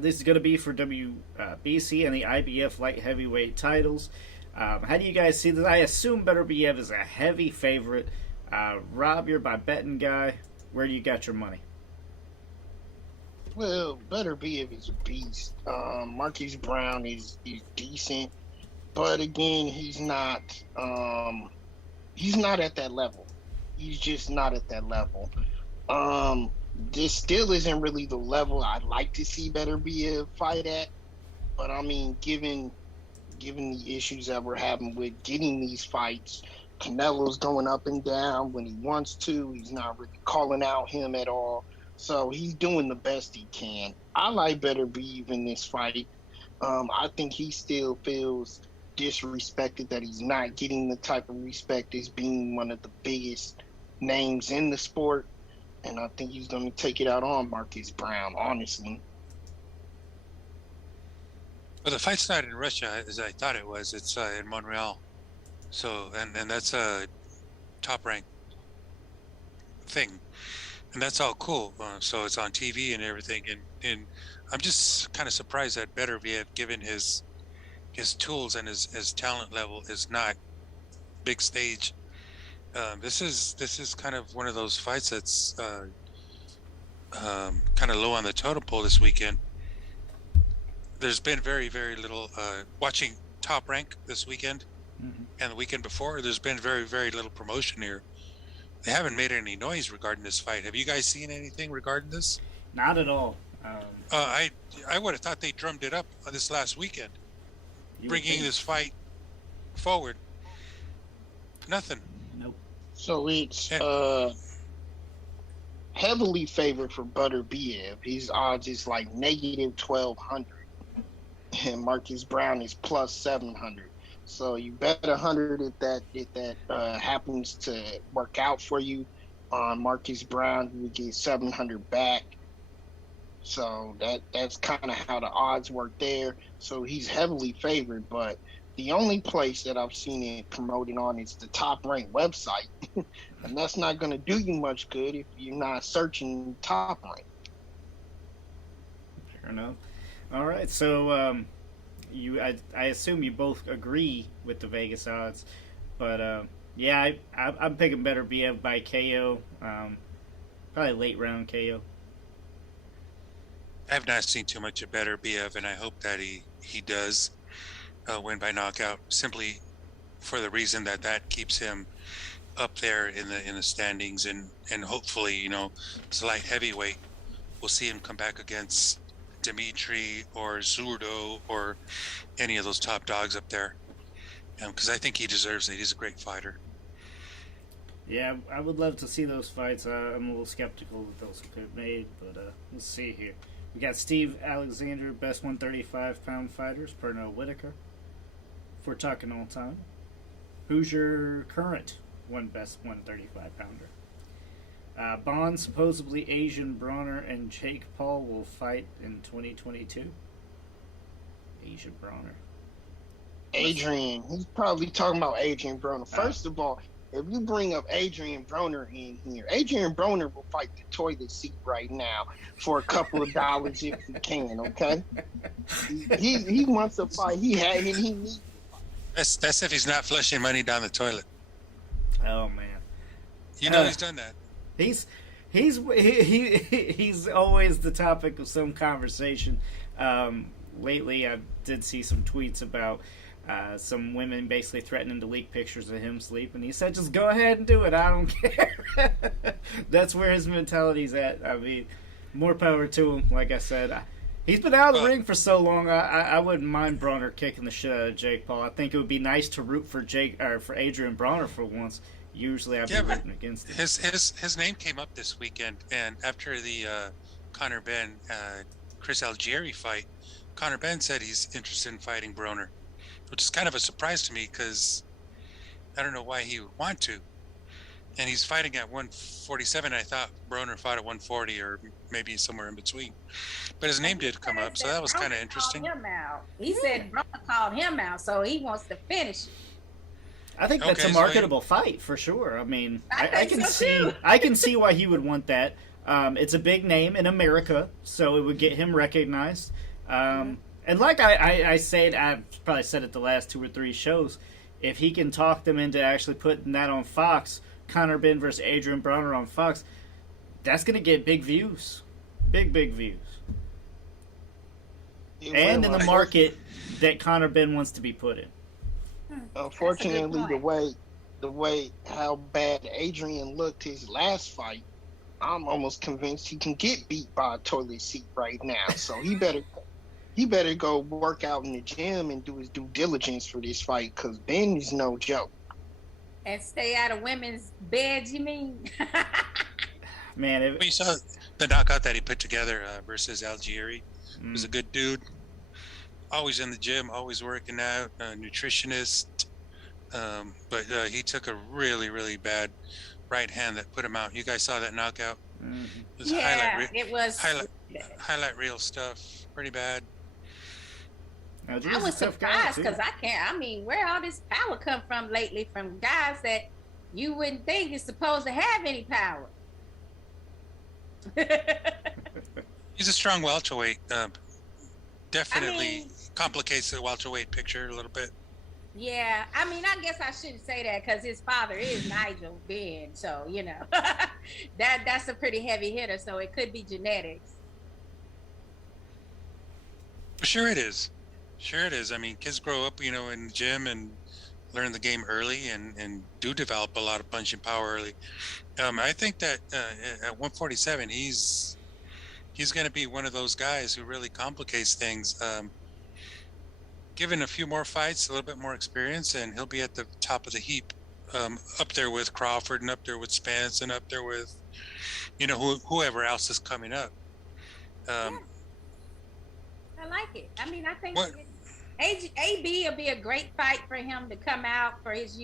This is going to be for WBC and the IBF light heavyweight titles. How do you guys see this? I assume Beterbiev is a heavy favorite. Rob, you're my betting guy. Where do you got your money? Well, Beterbiev is a beast. Marcus Browne is decent, but again, he's not at that level. He's just not at that level. This still isn't really the level I'd like to see Beterbiev fight at. But I mean, given the issues that we're having with getting these fights, Canelo's going up and down when he wants to. He's not really calling out him at all. So he's doing the best he can. I like Beterbiev in this fight. I think he still feels disrespected that he's not getting the type of respect as being one of the biggest names in the sport. And I think he's going to take it out on Marcus Browne, honestly. Well, the fight's not in Russia as I thought it was. It's in Montreal. So, and that's a top-ranked thing. And that's all cool. So it's on TV and everything. And I'm just kind of surprised that Beterbiev, given his tools and his talent level, is not big stage. This is kind of one of those fights that's kind of low on the totem pole this weekend. There's been very, very little watching Top Rank this weekend and the weekend before. There's been very, very little promotion here. They haven't made any noise regarding this fight. Have you guys seen anything regarding this? Not at all. I would have thought they drummed it up on this last weekend, bringing this fight forward. Nothing. Nope. So it's heavily favored for Beterbiev. His odds is like negative 1,200, and Marcus Browne is plus 700. So you bet 100 if that happens to work out for you. On Marcus Browne, you would get 700 back. So that's kind of how the odds work there. So he's heavily favored, but the only place that I've seen it promoted on is the Top Rank website, and that's not going to do you much good if you're not searching Top Rank. Fair enough. All right, so I assume you both agree with the Vegas odds, but I'm picking Beterbiev by KO, probably late round KO. I have not seen too much of Beterbiev, and I hope that he does win by knockout, simply for the reason that keeps him up there in the standings, and hopefully, it's light heavyweight. We'll see him come back against Dimitri or Zurdo or any of those top dogs up there, because I think he deserves it. He's a great fighter. Yeah, I would love to see those fights. I'm a little skeptical that those could have made, but let's see here. We got Steve Alexander, best 135-pound fighters, per Noah Whitaker. If we're talking all time, who's your current best 135-pounder? Bond, supposedly Asian Browne and Jake Paul will fight in 2022. Asian Browne. Adrian, he's probably talking about Adrian Browne. First of all, if you bring up Adrian Browne in here, Adrian Browne will fight the toilet seat right now for a couple of dollars if he can. Okay, he wants to fight. He needs. That's if he's not flushing money down the toilet. Oh man, you know he's done that. He's always the topic of some conversation. Lately, I did see some tweets about some women basically threatening to leak pictures of him sleeping. He said, "Just go ahead and do it. I don't care." That's where his mentality's at. I mean, more power to him. Like I said, he's been out of the ring for so long. I wouldn't mind Browne kicking the shit out of Jake Paul. I think it would be nice to root for for Adrian Browne for once. Usually, I've been rooting against him. His name came up this weekend, and after the Conor Benn Chris Algieri fight, Conor Benn said he's interested in fighting Browne, which is kind of a surprise to me because I don't know why he would want to. And he's fighting at 147. I thought Browne fought at 140 or maybe somewhere in between. But his name did come up, so that was kind of interesting. He said Browne called him out, so he wants to finish it. I think that's a marketable fight for sure. I mean, I can see why he would want that. It's a big name in America, so it would get him recognized. And like I said, I've probably said it the last 2 or 3 shows, if he can talk them into actually putting that on Fox, Conor Benn versus Adrian Browne on Fox, that's going to get big views. Big views. And in the market that Conor Benn wants to be put in. Unfortunately, the way how bad Adrian looked his last fight, I'm almost convinced he can get beat by a toilet seat right now. So he better go work out in the gym and do his due diligence for this fight, because Ben is no joke. And stay out of women's beds, you mean? Man, we saw the knockout that he put together versus Algieri. He was a good dude. Always in the gym, always working out, nutritionist. But he took a really, really bad right hand that put him out. You guys saw that knockout? Mm-hmm. It was highlight reel stuff. Pretty bad. I was surprised because I mean, where all this power come from lately from guys that you wouldn't think is supposed to have any power? He's a strong welterweight. Definitely complicates the welterweight picture a little bit. Yeah, I mean, I guess I shouldn't say that because his father is Nigel Benn, so you know that's a pretty heavy hitter. So it could be genetics. Sure it is. I mean, kids grow up, in the gym and learn the game early and do develop a lot of punching power early. I think that at 147, he's going to be one of those guys who really complicates things. Given a few more fights, a little bit more experience, and he'll be at the top of the heap, up there with Crawford and up there with Spence and up there with, whoever else is coming up. I like it. I mean, I think AB will be a great fight for him to come out for his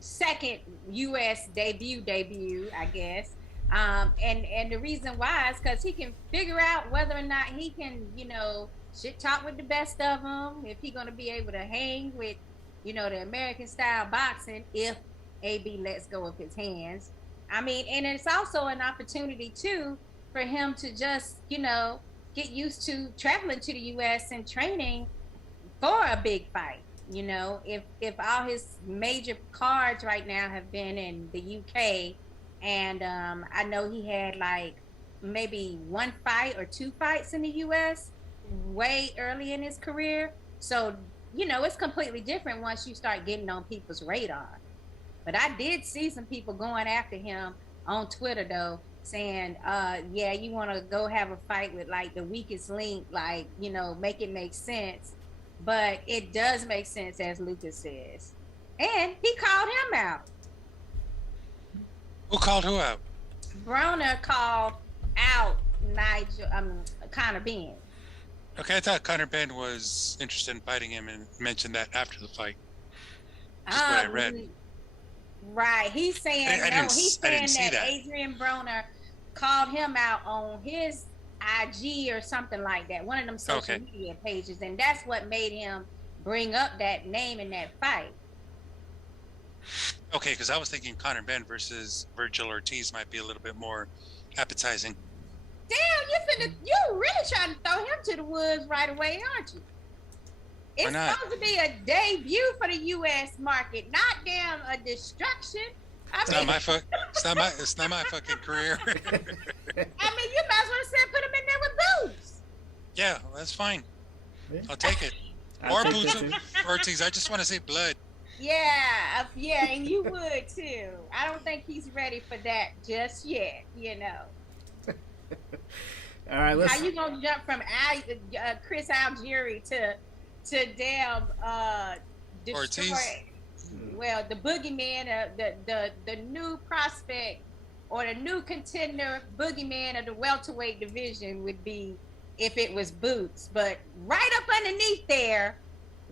second U.S. debut, I guess. And the reason why is because he can figure out whether or not he can, shit talk with the best of them, if he's going to be able to hang with, the American style boxing, if AB lets go of his hands. I mean, and it's also an opportunity too for him to just, get used to traveling to the U.S. and training for a big fight. If all his major cards right now have been in the UK, and I know he had like maybe 1 fight or 2 fights in the U.S. way early in his career. So, it's completely different once you start getting on people's radar. But I did see some people going after him on Twitter, though, saying, you want to go have a fight with like the weakest link, like, make it make sense. But it does make sense, as Lucas says. And he called him out. Who called who out? Browne called out Conor Benn. Okay, I thought Conor Benn was interested in fighting him and mentioned that after the fight. Just what I read. Right. He's saying he's saying that Adrian Browne called him out on his IG or something like that, one of them social media pages, and that's what made him bring up that name in that fight. Okay, because I was thinking Conor Benn versus Virgil Ortiz might be a little bit more appetizing. Damn, you really trying to throw him to the woods right away, aren't you? It's supposed to be a debut for the U.S. market, not damn a destruction. It's not my fucking career. I mean, you might as well put him in there with Boots. Yeah, that's fine. I'll take it. Or Boots Ortiz. I just want to say blood. Yeah, and you would too. I don't think he's ready for that just yet, you know. All right, how you gonna jump from Chris Algieri to damn Ortiz? Well, the boogeyman, the new prospect or the new contender boogeyman of the welterweight division would be if it was Boots, but right up underneath there,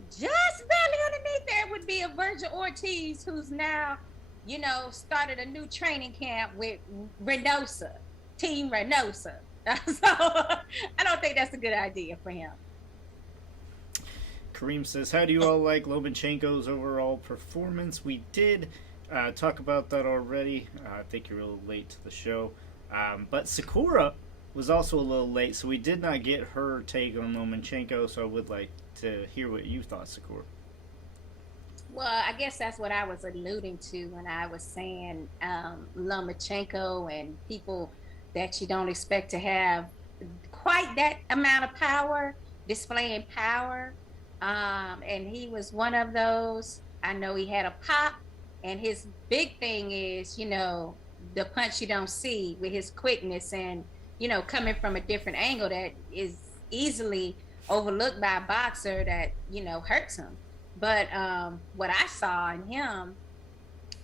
just barely underneath there, would be a Virgil Ortiz, who's now, you know, started a new training camp with Reynosa, Team Reynosa. So I don't think that's a good idea for him. Kareem says, how do you all like Lomachenko's overall performance? We did talk about that already. I think you're a little late to the show. But Sakura was also a little late, so we did not get her take on Lomachenko, so I would like to hear what you thought, Sakura. Well, I guess that's what I was alluding to when I was saying Lomachenko and people that you don't expect to have quite that amount of power, displaying power. And he was one of those. I know he had a pop, and his big thing is, you know, the punch you don't see with his quickness and, you know, coming from a different angle that is easily overlooked by a boxer that, you know, hurts him. But what I saw in him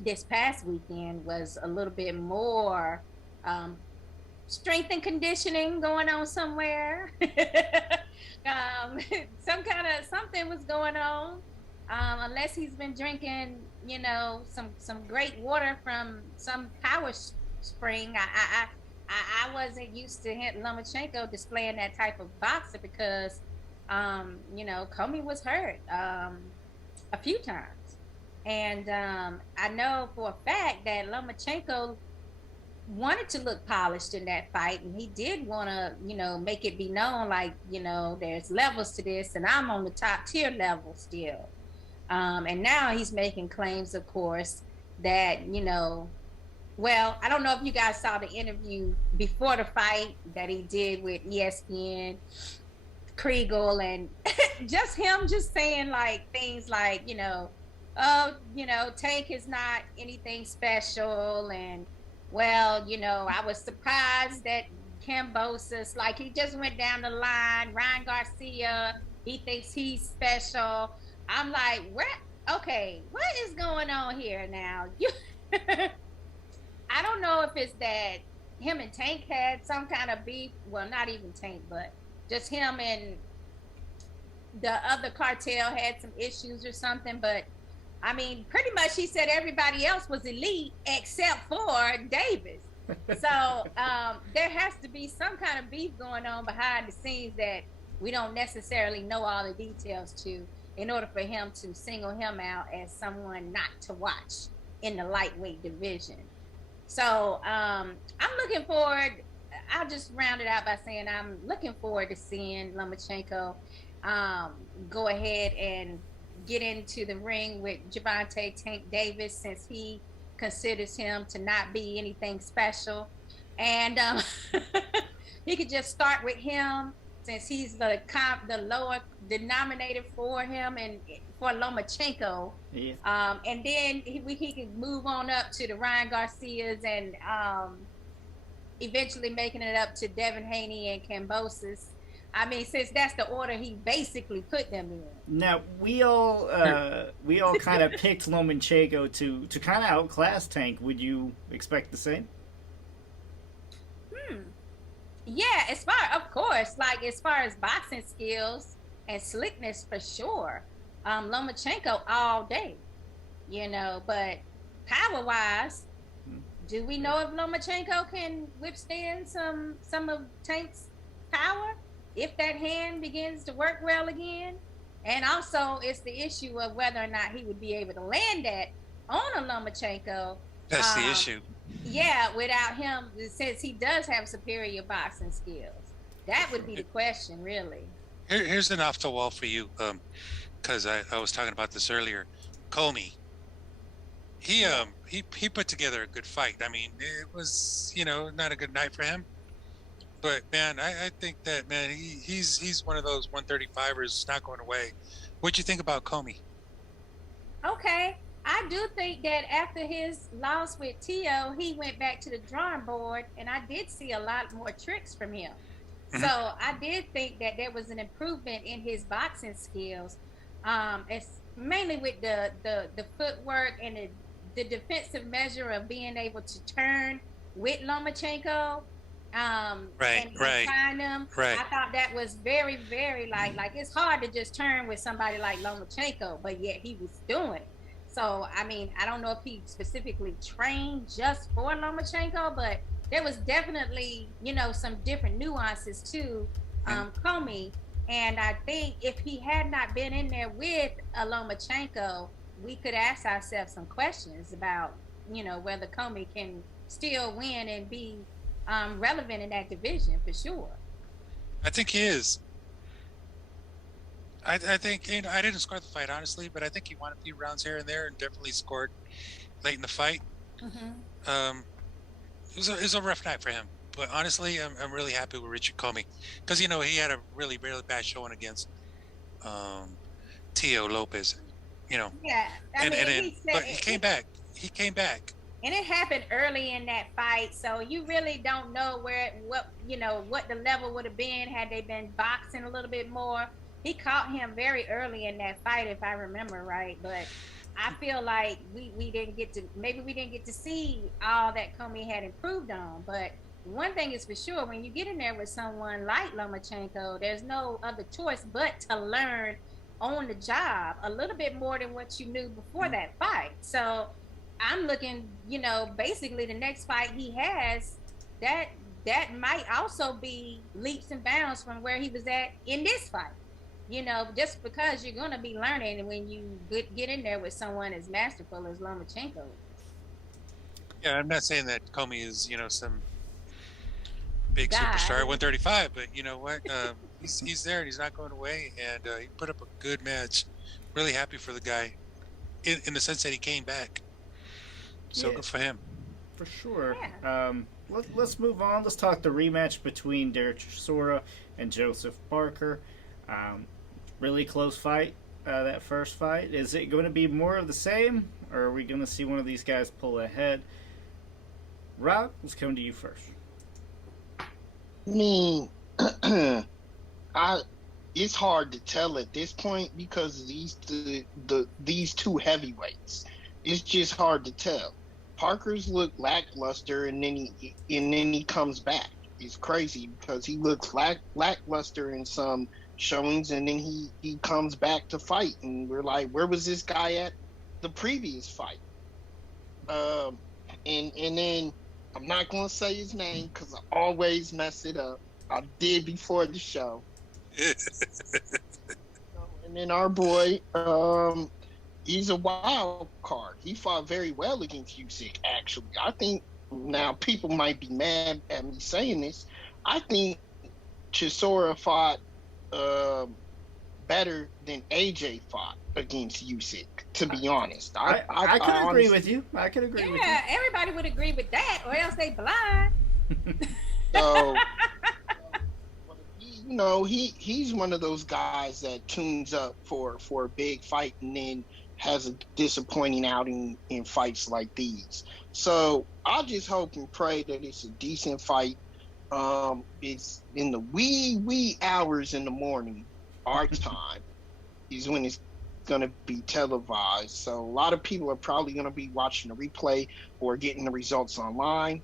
this past weekend was a little bit more strength and conditioning going on somewhere. Something was going on. Unless he's been drinking, you know, some great water from some power spring. I wasn't used to Lomachenko displaying that type of boxer because, you know, Comey was hurt a few times. And I know for a fact that Lomachenko wanted to look polished in that fight, and he did want to, you know, make it be known, like, you know, there's levels to this, and I'm on the top tier level still. And now he's making claims, of course, that, you know, well, I don't know if you guys saw the interview before the fight that he did with ESPN, Kriegel, and just him just saying like things like, you know, oh, you know, Tank is not anything special, and well, you know, I was surprised that Kambosos, like, he just went down the line. Ryan Garcia, he thinks he's special. I'm like, what? Okay, what is going on here now? I don't know if it's that him and Tank had some kind of beef. Well, not even Tank, but just him and the other cartel had some issues or something. But I mean, pretty much he said everybody else was elite except for Davis. So there has to be some kind of beef going on behind the scenes that we don't necessarily know all the details to, in order for him to single him out as someone not to watch in the lightweight division. So I'm looking forward. I'll just round it out by saying I'm looking forward to seeing Lomachenko go ahead and get into the ring with Gervonta Tank Davis, since he considers him to not be anything special. And he could just start with him, since he's the lower denominator for him and for Lomachenko. Yeah. And then he could move on up to the Ryan Garcias and eventually making it up to Devin Haney and Kambosos. I mean, since that's the order he basically put them in. Now, we all kind of picked Lomachenko to kind of outclass Tank. Would you expect the same? Yeah, as far as boxing skills and slickness, for sure. Lomachenko all day, you know, but power-wise, do we know if Lomachenko can withstand some of Tank's power if that hand begins to work well again? And also, it's the issue of whether or not he would be able to land that on a Lomachenko. That's the issue. Yeah, without him, since he does have superior boxing skills. That would be the question, really. Here's an off the wall for you, because I was talking about this earlier. Comey, he put together a good fight. I mean, it was not a good night for him, but man, I think that man he's one of those 135ers not going away. What'd you think about Comey? Okay, I do think that after his loss with Tio, he went back to the drawing board, and I did see a lot more tricks from him. Mm-hmm. So I did think that there was an improvement in his boxing skills. It's mainly with the footwork and the defensive measure of being able to turn with Lomachenko. And find him. Right. I thought that was very, very like it's hard to just turn with somebody like Lomachenko, but yet he was doing it. So I mean, I don't know if he specifically trained just for Lomachenko, but there was definitely, some different nuances to Comey. And I think if he had not been in there with a Lomachenko, we could ask ourselves some questions about, whether Comey can still win and be relevant in that division for sure. I think he is. I think, I didn't score the fight, honestly, but I think he won a few rounds here and there and definitely scored late in the fight. Mm-hmm. It was a rough night for him, but honestly, I'm really happy with Richard Comey because he had a really, really bad showing against Tio Lopez, Yeah, but he came back. He came back, and it happened early in that fight, so you really don't know what the level would have been had they been boxing a little bit more. He caught him very early in that fight, if I remember right, but I feel like we didn't get to see all that Comey had improved on. But one thing is for sure, when you get in there with someone like Lomachenko, there's no other choice but to learn on the job a little bit more than what you knew before that fight. So I'm looking, basically the next fight he has, that might also be leaps and bounds from where he was at in this fight. Just because you're going to be learning when you get in there with someone as masterful as Lomachenko. Yeah, I'm not saying that Comey is, some big superstar at 135, but you know what? He's there and he's not going away, and he put up a good match. Really happy for the guy in the sense that he came back. So good for him. For sure. Yeah. Let's move on. Let's talk the rematch between Derek Chisora and Joseph Parker. Really close fight, that first fight. Is it going to be more of the same, or are we going to see one of these guys pull ahead? Rob, let's come to you first. I mean, it's hard to tell at this point because of these two heavyweights. It's just hard to tell. Parker's look lackluster, and then he comes back. It's crazy because he looks lackluster in some showings, and then he comes back to fight, and we're like, where was this guy at the previous fight? And then I'm not gonna say his name because I always mess it up. I did before the show. And then our boy, he's a wild card. He fought very well against Usyk, actually. I think now people might be mad at me saying this. I think Chisora fought better than AJ fought against Usyk, to be honest. I could agree with you. I could agree with you. Yeah, everybody would agree with that, or else they blind. So, he's one of those guys that tunes up for a big fight and then has a disappointing outing in fights like these. So I just hope and pray that it's a decent fight. It's in the wee hours in the morning, our time, is when it's going to be televised. So a lot of people are probably going to be watching the replay or getting the results online.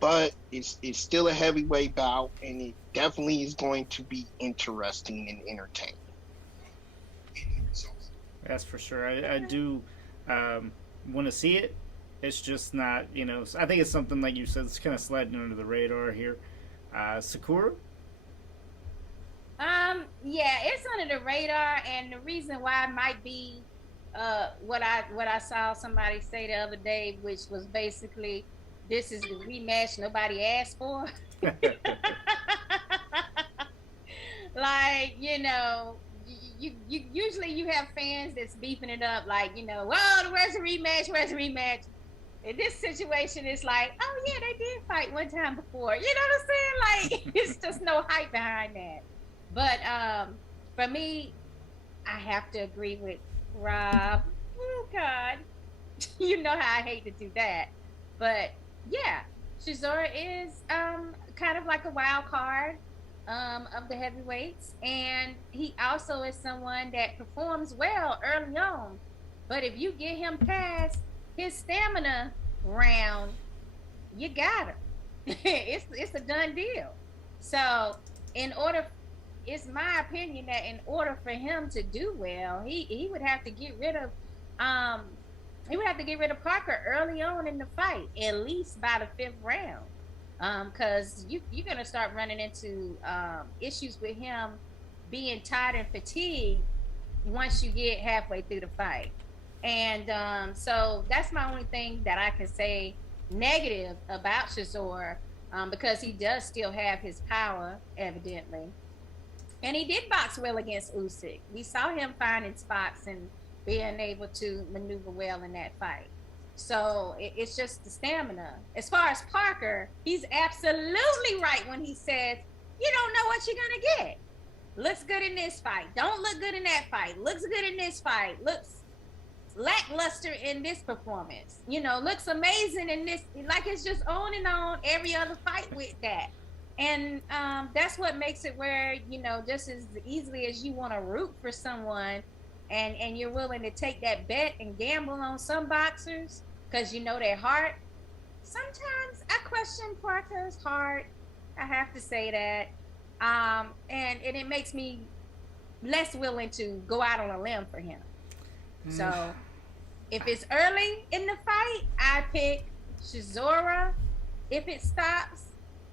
But it's still a heavyweight bout, and it definitely is going to be interesting and entertaining. That's for sure. I do want to see it. It's just not, I think it's something like you said, it's kind of sliding under the radar here. Sakura? Yeah, it's under the radar, and the reason why might be what I saw somebody say the other day, which was basically, this is the rematch nobody asked for. Like, you usually you have fans that's beefing it up, like, well, where's the rematch? Where's the rematch? In this situation, it's like, oh yeah, they did fight one time before. You know what I'm saying? Like, it's just no hype behind that. But for me, I have to agree with Rob. Oh God, you know how I hate to do that. But yeah, Chisora is kind of like a wild card of the heavyweights, and he also is someone that performs well early on. But if you get him past his stamina round, you got him. It's a done deal. So it's my opinion that in order for him to do well, he would have to get rid of Parker early on in the fight, at least by the 5th round. Because you're going to start running into issues with him being tired and fatigued once you get halfway through the fight. And so that's my only thing that I can say negative about Chisora, because he does still have his power, evidently. And he did box well against Usyk. We saw him finding spots and being able to maneuver well in that fight. So it's just the stamina. As far as Parker, he's absolutely right when he says, you don't know what you're going to get. Looks good in this fight. Don't look good in that fight. Looks good in this fight. Looks lackluster in this performance. Looks amazing in this. Like, it's just on and on every other fight with that. And that's what makes it where, just as easily as you want to root for someone and you're willing to take that bet and gamble on some boxers because their heart. Sometimes I question Parker's heart. I have to say that. And it makes me less willing to go out on a limb for him. So if it's early in the fight, I pick Chisora. If it stops,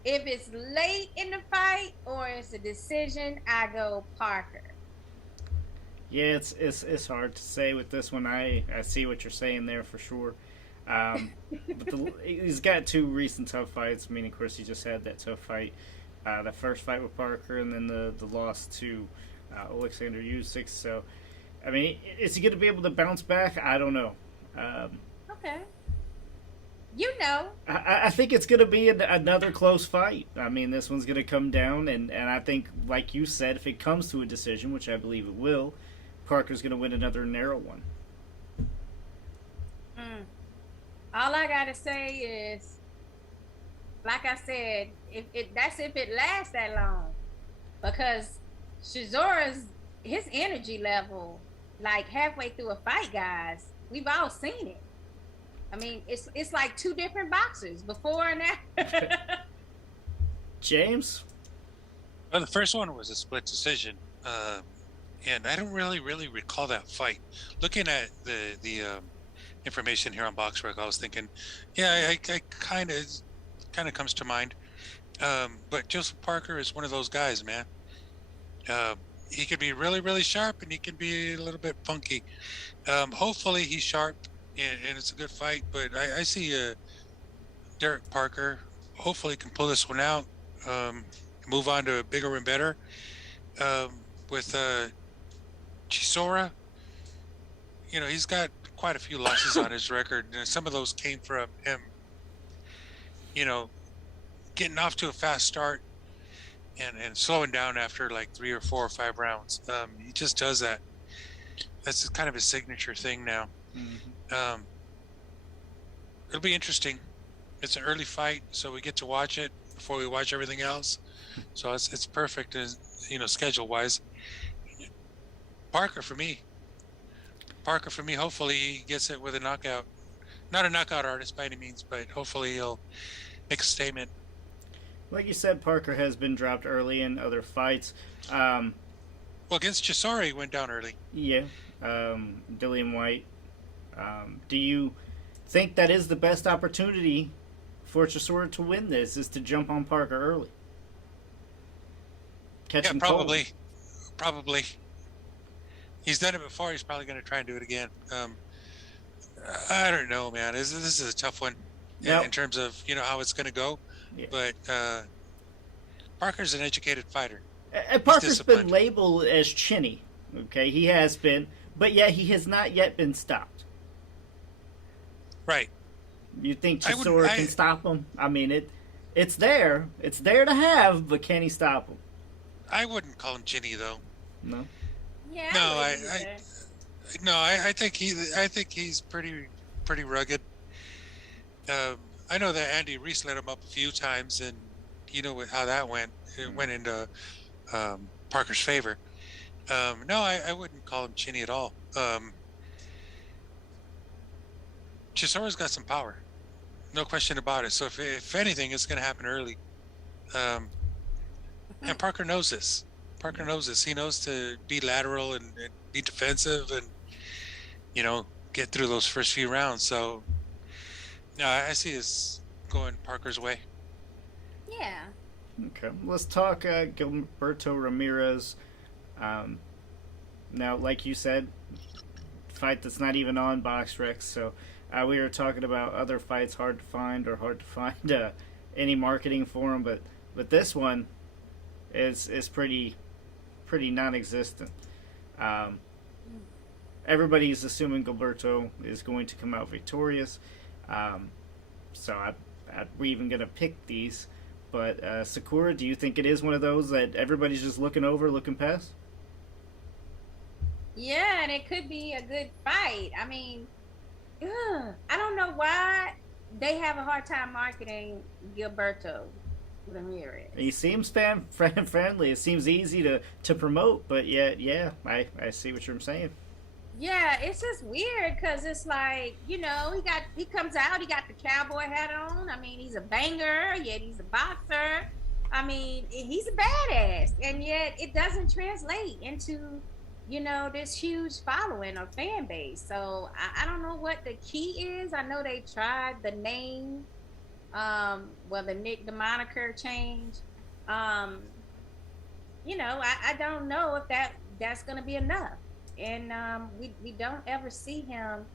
if it's late in the fight or it's a decision, I go Parker. Yeah, it's hard to say with this one. I see what you're saying there for sure. But he's got 2 recent tough fights. I mean, of course, he just had that tough fight, the first fight with Parker, and then the loss to Alexander Usyk. So, I mean, is he going to be able to bounce back? I don't know. Okay. I think it's going to be another close fight. I mean, this one's going to come down, and I think, like you said, if it comes to a decision, which I believe it will, Parker's going to win another narrow one. All I got to say is, like I said, if it lasts that long. Because Chisora's, his energy level, like halfway through a fight, guys, we've all seen it. I mean, it's like 2 different boxers, before and after. James? Well, the first one was a split decision, and I don't really recall that fight. Looking at the information here on BoxRec, I was thinking, yeah, I kind of comes to mind. But Joseph Parker is one of those guys, man. He could be really sharp, and he can be a little bit funky. Hopefully, he's sharp. And it's a good fight, but I see Derek Parker hopefully can pull this one out, move on to bigger and better. With Chisora, he's got quite a few losses on his record, and some of those came from him, getting off to a fast start and slowing down after like 3 or 4 or 5 rounds. He just does that. That's kind of his signature thing now. Mm-hmm. It'll be interesting. It's an early fight, so we get to watch it before we watch everything else. So it's perfect, schedule wise. Parker for me. Hopefully he gets it with a knockout. Not a knockout artist by any means, but hopefully he'll make a statement. Like you said, Parker has been dropped early in other fights. Well, against Chisora, he went down early. Yeah. Dillian White. Do you think that is the best opportunity for Chisora to win this, is to jump on Parker early. Catch him probably. cold. Probably. He's done it before. He's probably going to try and do it again. I don't know, man. This is a tough one in terms of, how it's going to go. Yeah. But Parker's an educated fighter. And Parker's been labeled as chinny. Okay, he has been. But yet he has not yet been stopped. Right. You think Chisora can stop him? I mean, it's there. It's there to have, but can he stop him? I wouldn't call him chinny, though. No. Yeah. No, I think he's pretty rugged. I know that Andy Reese let him up a few times, and you know how that went. It went into Parker's favor. No, I wouldn't call him chinny at all. Chisora's got some power, no question about it. So if anything, it's going to happen early. And Parker knows this. Parker knows this. He knows to be lateral and be defensive and, get through those first few rounds. So, I see this going Parker's way. Yeah. Okay. Let's talk Gilberto Ramirez. Now, like you said, fight that's not even on BoxRec. So, we were talking about other fights hard to find any marketing for them. But this one is pretty non-existent. Everybody's assuming Gilberto is going to come out victorious. So we're even going to pick these. But Sakura, do you think it is one of those that everybody's just looking past? Yeah, and it could be a good fight. I mean, I don't know why they have a hard time marketing Gilberto Ramirez. He seems friendly. It seems easy to promote, but yeah, I see what you're saying. Yeah, it's just weird because it's like, he comes out, he got the cowboy hat on. I mean, he's a banger, yet he's a boxer. I mean, he's a badass, and yet it doesn't translate into, this huge following or fan base. So I don't know what the key is. I know they tried the name, the moniker change. I don't know if that's going to be enough. And we don't ever see him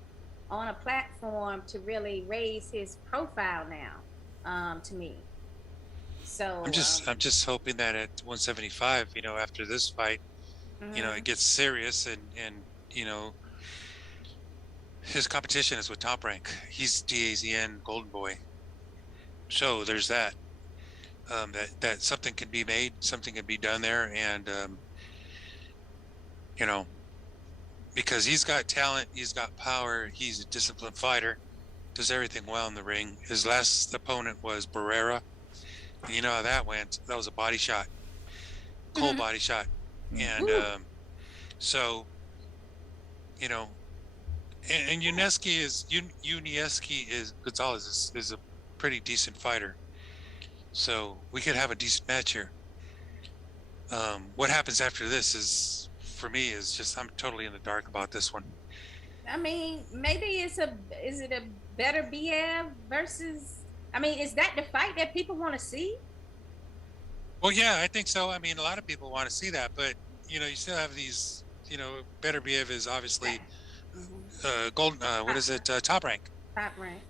on a platform to really raise his profile now, to me. So I'm just hoping that at 175, after this fight, it gets serious and his competition is with Top Rank. He's DAZN Golden Boy. So there's that. That something can be made, something can be done there, and because he's got talent, he's got power, he's a disciplined fighter, does everything well in the ring. His last opponent was Barrera. And you know how that went. That was a body shot, cold body shot, and so and Unieski Gonzalez is a pretty decent fighter, so we could have a decent match here. What happens after this is, for me, is just, I'm totally in the dark about this one. I mean, maybe is it a Beterbiev versus? I mean, is that the fight that people want to see? Well, yeah, I think so. I mean, a lot of people want to see that, but you still have these. Beterbiev is obviously golden. What is it? Top Rank. Top Rank.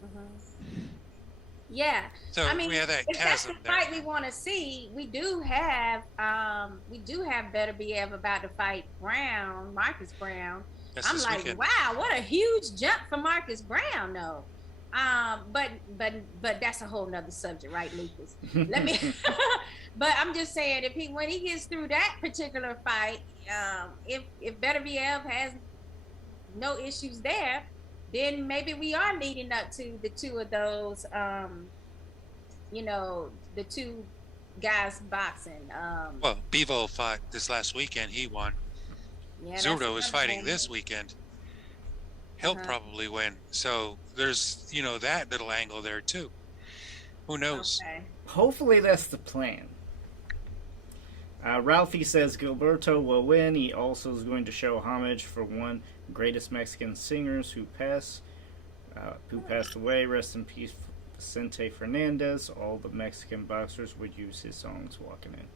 Yeah. So I mean, we have that if that's the there. fight we want to see, we do have Beterbiev about to fight Marcus Browne. That's I'm like, weekend. wow, what a huge jump for Marcus Browne, though. But that's a whole nother subject, right, Lucas? But I'm just saying, when he gets through that particular fight, if Beterbiev has no issues there, then maybe we are leading up to the two of those, the two guys boxing. Well, Bevo fought this last weekend. He won. Yeah, Zurdo is fighting this weekend. He'll probably win. So there's, that little angle there too. Who knows? Okay. Hopefully that's the plan. Ralphie says Gilberto will win. He also is going to show homage for one greatest Mexican singers who pass who passed away. Rest in peace, Vicente Fernandez. All the Mexican boxers would use his songs walking in.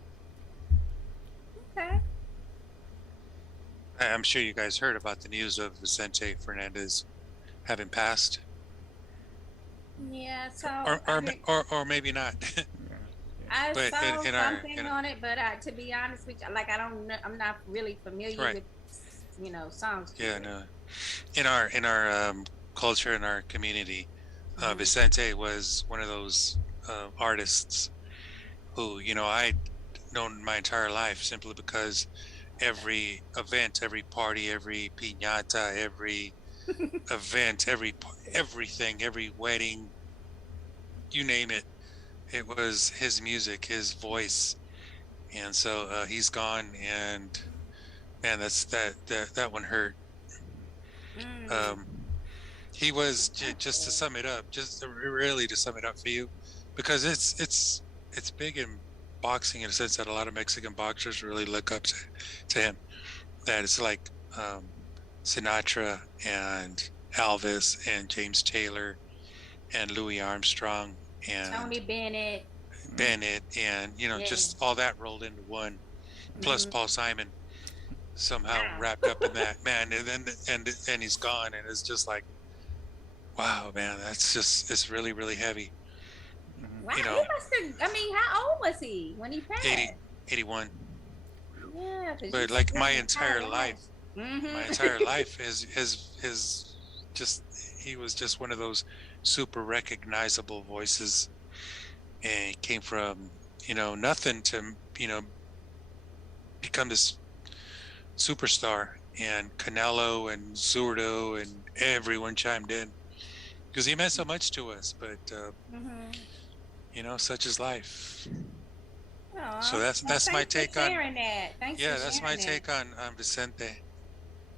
Okay. I'm sure you guys heard about the news of Vicente Fernandez having passed. Yeah, so or maybe not. I but saw in something our, on it, but to be honest with you, like I'm not really familiar right. with songs. Yeah, no. In our culture, in our community, Vicente was one of those artists who, I'd known my entire life simply because every event, every party, every piñata, every event, everything, every wedding, you name it, it was his music, his voice. And so he's gone, and man, that one hurt. He was, just to sum it up, really to sum it up for you, because it's big in boxing in a sense that a lot of Mexican boxers really look up to him. That it's like Sinatra and Elvis and James Taylor and Louis Armstrong and Tony Bennett, and just all that rolled into one, plus Paul Simon somehow wrapped up in that, man. And then and he's gone, and it's just like, wow, man, it's really, really heavy. Wow, he must have, how old was he when he passed? 81. Yeah, but like my entire life, is just, he was just one of those super recognizable voices, and he came from nothing to become this superstar, and Canelo and Zurdo and everyone chimed in because he meant so much to us. But such is life. Aww. So that's my take on that. Thanks for that's my take on Vicente.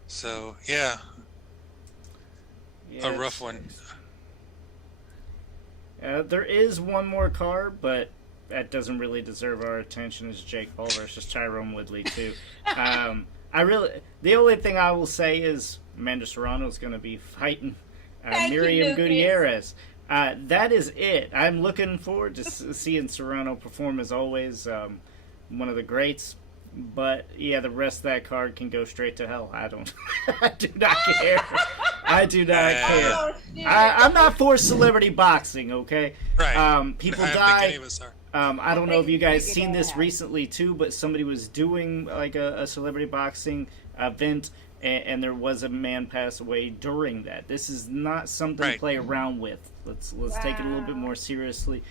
So yeah, a rough one. There is one more card, but that doesn't really deserve our attention. Is Jake Paul versus Tyrone Woodley too? The only thing I will say is Amanda Serrano is going to be fighting Miriam Gutierrez. That is it. I'm looking forward to seeing Serrano perform as always. One of the greats. But yeah, the rest of that card can go straight to hell. I do not care. I do not care. Oh, I'm not for celebrity boxing, okay? Right. People I don't die. think any of us are. I don't know if you guys seen this recently too, but somebody was doing like a celebrity boxing event, and there was a man pass away during that. This is not something to play around with. Let's take it a little bit more seriously.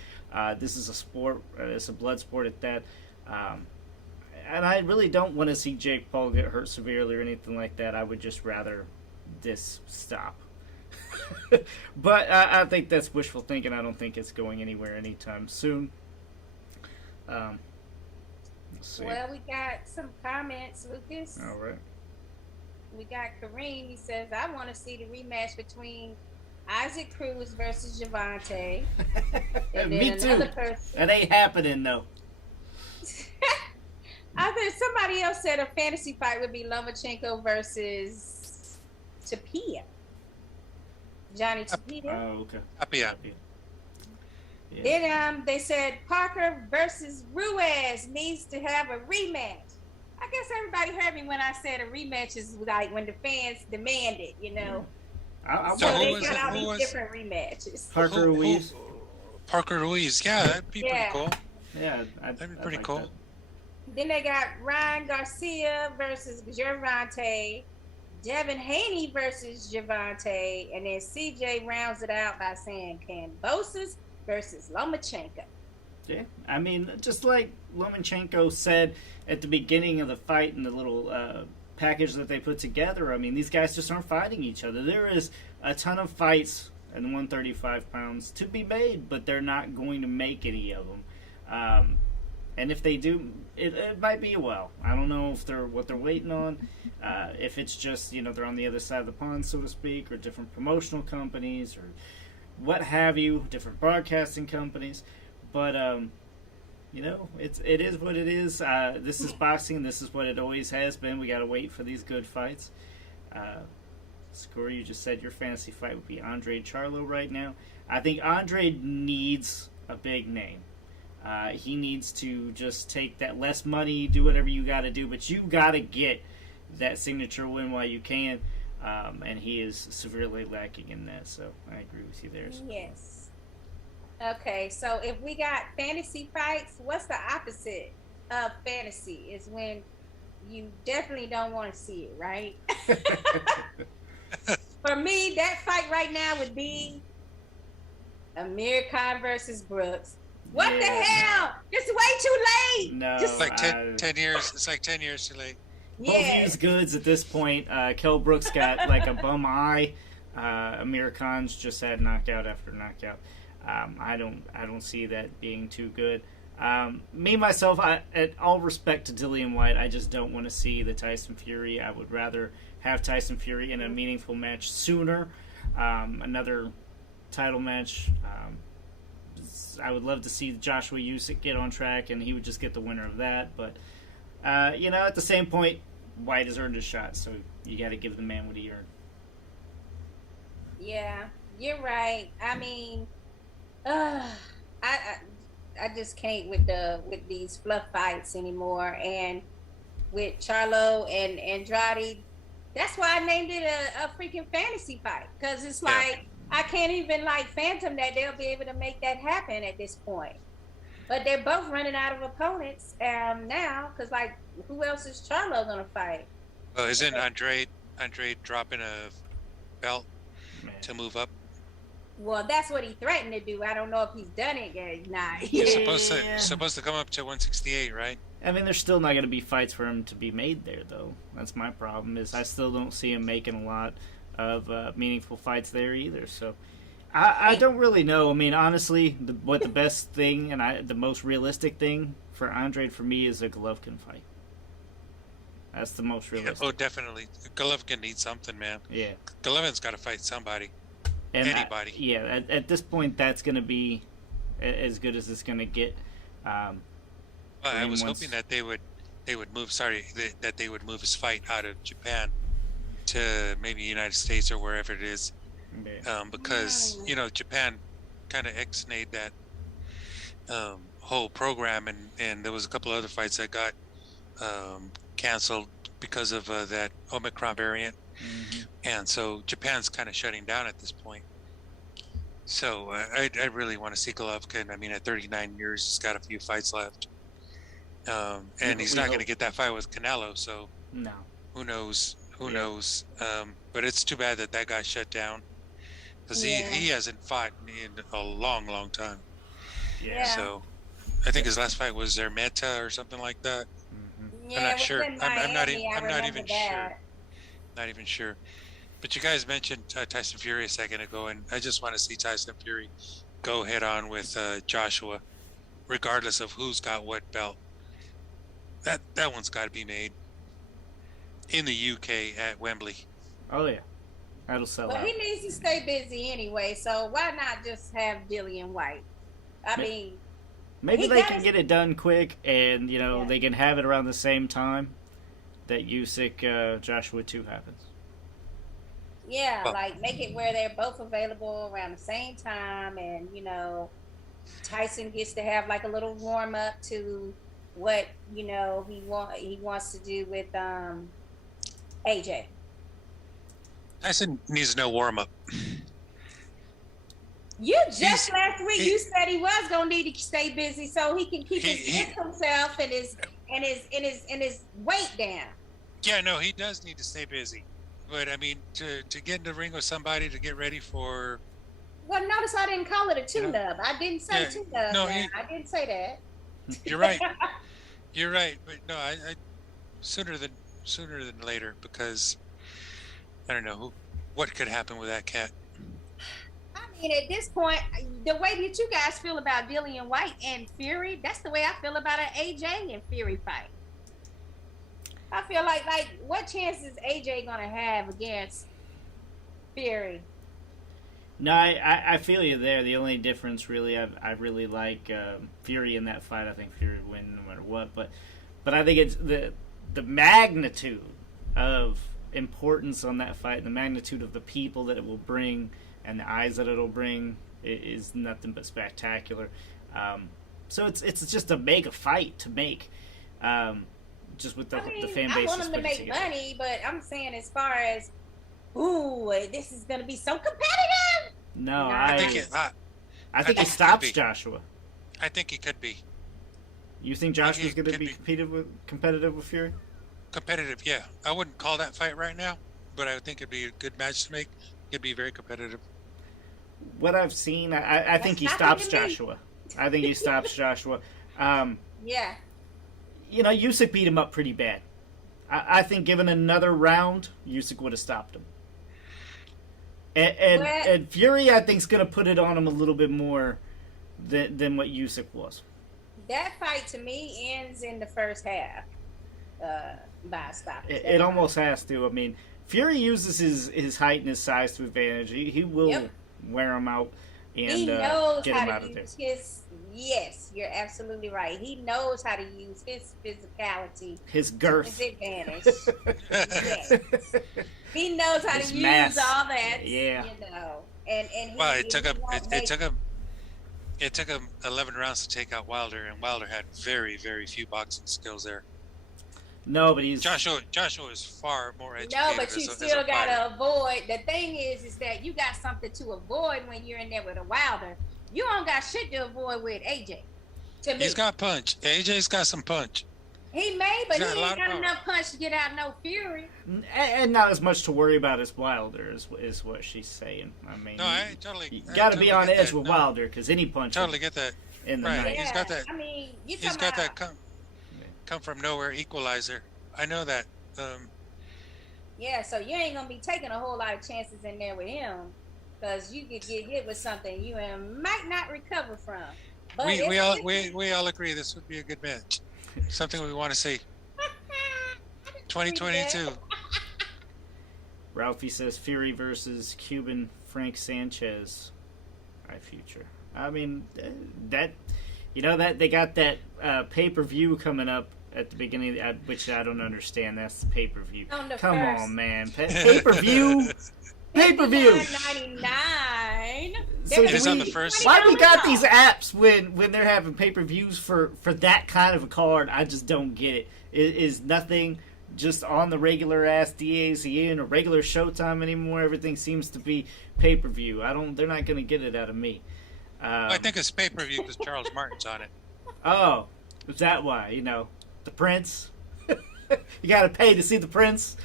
This is a sport. It's a blood sport at that. And I really don't want to see Jake Paul get hurt severely or anything like that. I would just rather this stop. But I think that's wishful thinking. I don't think it's going anywhere anytime soon. Let's see. Well, we got some comments, Lucas. All right. We got Kareem. He says, I want to see the rematch between Isaac Cruz versus Javante. And Me then too. another person. That ain't happening, though. I think somebody else said a fantasy fight would be Lomachenko versus Tapia. Johnny Tapia. Oh, okay. Tapia. Yeah. Then they said Parker versus Ruiz needs to have a rematch. I guess everybody heard me when I said a rematch is like when the fans demand it, So they got all these different rematches. Parker Ruiz. Parker Ruiz, yeah, that'd be pretty cool. Yeah, that'd be pretty cool. That. Then they got Ryan Garcia versus Gervonta, Devin Haney versus Gervonta, and then CJ rounds it out by saying Kambosos versus Lomachenko. Yeah, I mean, just like Lomachenko said at the beginning of the fight in the little package that they put together, I mean, these guys just aren't fighting each other. There is a ton of fights in 135 pounds to be made, but they're not going to make any of them. And if they do, it might be a while. I don't know if they're what they're waiting on. If it's just, they're on the other side of the pond, so to speak, or different promotional companies or what have you, different broadcasting companies. But, it is what it is. This is boxing. This is what it always has been. We got to wait for these good fights. Corey, you just said your fantasy fight would be Andre Charlo right now. I think Andre needs a big name. He needs to just take that less money, do whatever you got to do, but you got to get that signature win while you can. And he is severely lacking in that, so I agree with you there. Yes. Okay, so if we got fantasy fights, what's the opposite of fantasy? Is when you definitely don't want to see it, right? For me, that fight right now would be Amir Khan versus Brooks. What the hell? It's way too late. No, it's like 10 years. It's like 10 years too late. Both use goods at this point. Kell Brooks got like a bum eye. Amir Khan's just had knockout after knockout. I don't see that being too good. Me myself, at all respect to Dillian White, I just don't want to see the Tyson Fury. I would rather have Tyson Fury in a meaningful match sooner. Another title match. I would love to see Joshua Usyk get on track, and he would just get the winner of that. But at the same point, White has earned his shot, so you got to give the man what he earned. Yeah, you're right. I mean, I just can't with these fluff fights anymore. And with Charlo and Andrade, that's why I named it a freaking fantasy fight, because it's like I can't even phantom that they'll be able to make that happen at this point. But they're both running out of opponents now, because who else is Charlo gonna fight? Well, isn't Andre dropping a belt to move up? Well, that's what he threatened to do. I don't know if he's done it yet. Nah. He's supposed to come up to 168, right? I mean, there's still not going to be fights for him to be made there, though. That's my problem. Is I still don't see him making a lot of meaningful fights there either. So I don't really know. I mean, honestly, what the best thing and the most realistic thing for Andre for me is a Golovkin fight. That's the most realistic. Oh, definitely. Golovkin needs something, man. Yeah. Golovkin's got to fight somebody. And anybody. At this point, that's going to be as good as it's going to get. I was hoping that they would move. That they would move his fight out of Japan to maybe United States or wherever it is, because Japan kind of ex-nayed that whole program, and there was a couple other fights that got canceled because of that Omicron variant. Mm-hmm. And so Japan's kind of shutting down at this point. So I really want to see Golovkin. I mean, at 39 years, he's got a few fights left. And he's not going to get that fight with Canelo. So no. Who knows? Who knows? But it's too bad that got shut down, because he hasn't fought in a long, long time. Yeah. So I think his last fight was Ermita or something like that. Mm-hmm. Yeah, I'm not sure. I'm not even that. sure. Not even sure. But you guys mentioned Tyson Fury a second ago, and I just want to see Tyson Fury go head on with Joshua, regardless of who's got what belt. That one's got to be made in the UK at Wembley. Oh yeah, that'll sell out. But he needs to stay busy anyway, so why not just have Dillian White? I mean, maybe they can get it done quick, and they can have it around the same time that Usyk Joshua 2 happens. Yeah, make it where they're both available around the same time, and Tyson gets to have a little warm up to what he wants to do with AJ. Tyson needs no warm up. Last week you said he was gonna need to stay busy so he can keep himself and his weight down. Yeah, no, he does need to stay busy. But I mean, to get in the ring with somebody to get ready for. Well, notice I didn't call it a two-nub. I didn't say two-nub. No, I didn't say that. You're right. You're right, but no, I sooner than later, because I don't know what could happen with that cat. I mean, at this point, the way that you guys feel about Dillian White and Fury, that's the way I feel about an AJ and Fury fight. I feel like what chance is AJ gonna have against Fury? No, I feel you there. The only difference, really, I really like Fury in that fight. I think Fury would win no matter what. But I think it's the magnitude of importance on that fight and the magnitude of the people that it will bring and the eyes that it'll bring is nothing but spectacular. So it's just a mega fight to make. Just with the fan base. I want them to make money, but I'm saying as far as, this is going to be so competitive. No, I think it stops Joshua. I think it could be. You think Joshua's going to be competitive with Fury? Competitive, yeah. I wouldn't call that fight right now, but I would think it'd be a good match to make. It'd be very competitive. What I've seen, I think he stops Joshua. I think he stops Joshua. Yeah. Usyk beat him up pretty bad. I think given another round, Usyk would have stopped him. And Fury, I think, is going to put it on him a little bit more than what Usyk was. That fight, to me, ends in the first half by a stoppage. It almost has to. I mean, Fury uses his height and his size to advantage. He will wear him out and get him out of there. Yes, you're absolutely right. He knows how to use his physicality, his girth, his advantage. Yes. He knows how to use all that. Yeah, and it took him 11 rounds to take out Wilder, and Wilder had very, very few boxing skills there. No, but Joshua is far more educated. No, but you still gotta avoid. The thing is that you got something to avoid when you're in there with a Wilder. You don't got shit to avoid with AJ. To me. He's got punch. AJ's got some punch. He may, but he ain't got enough punch to get out no Fury. And not as much to worry about as Wilder is what she's saying. I mean, you got to be on edge with Wilder because any punch. Totally get that. In the night. He's got that. I mean, he's got that come from nowhere equalizer. I know that. Yeah, so you ain't gonna be taking a whole lot of chances in there with him. Because you could get hit with something you might not recover from. But we all agree this would be a good match. Something we want to see. 2022. Ralphie says Fury versus Cuban Frank Sanchez. My future. I mean that they got that pay-per-view coming up at the beginning, which I don't understand. That's the pay-per-view. Come on, man. Pay-per-view. Pay-per-view. $99.99. So it is on the first. Why do we got these apps when they're having pay-per-views for that kind of a card? I just don't get it. It is nothing just on the regular ass DAZN or regular Showtime anymore. Everything seems to be pay-per-view. They're not going to get it out of me. I think it's pay-per-view because Charles Martin's on it. Oh, is that why? The Prince. You got to pay to see the Prince.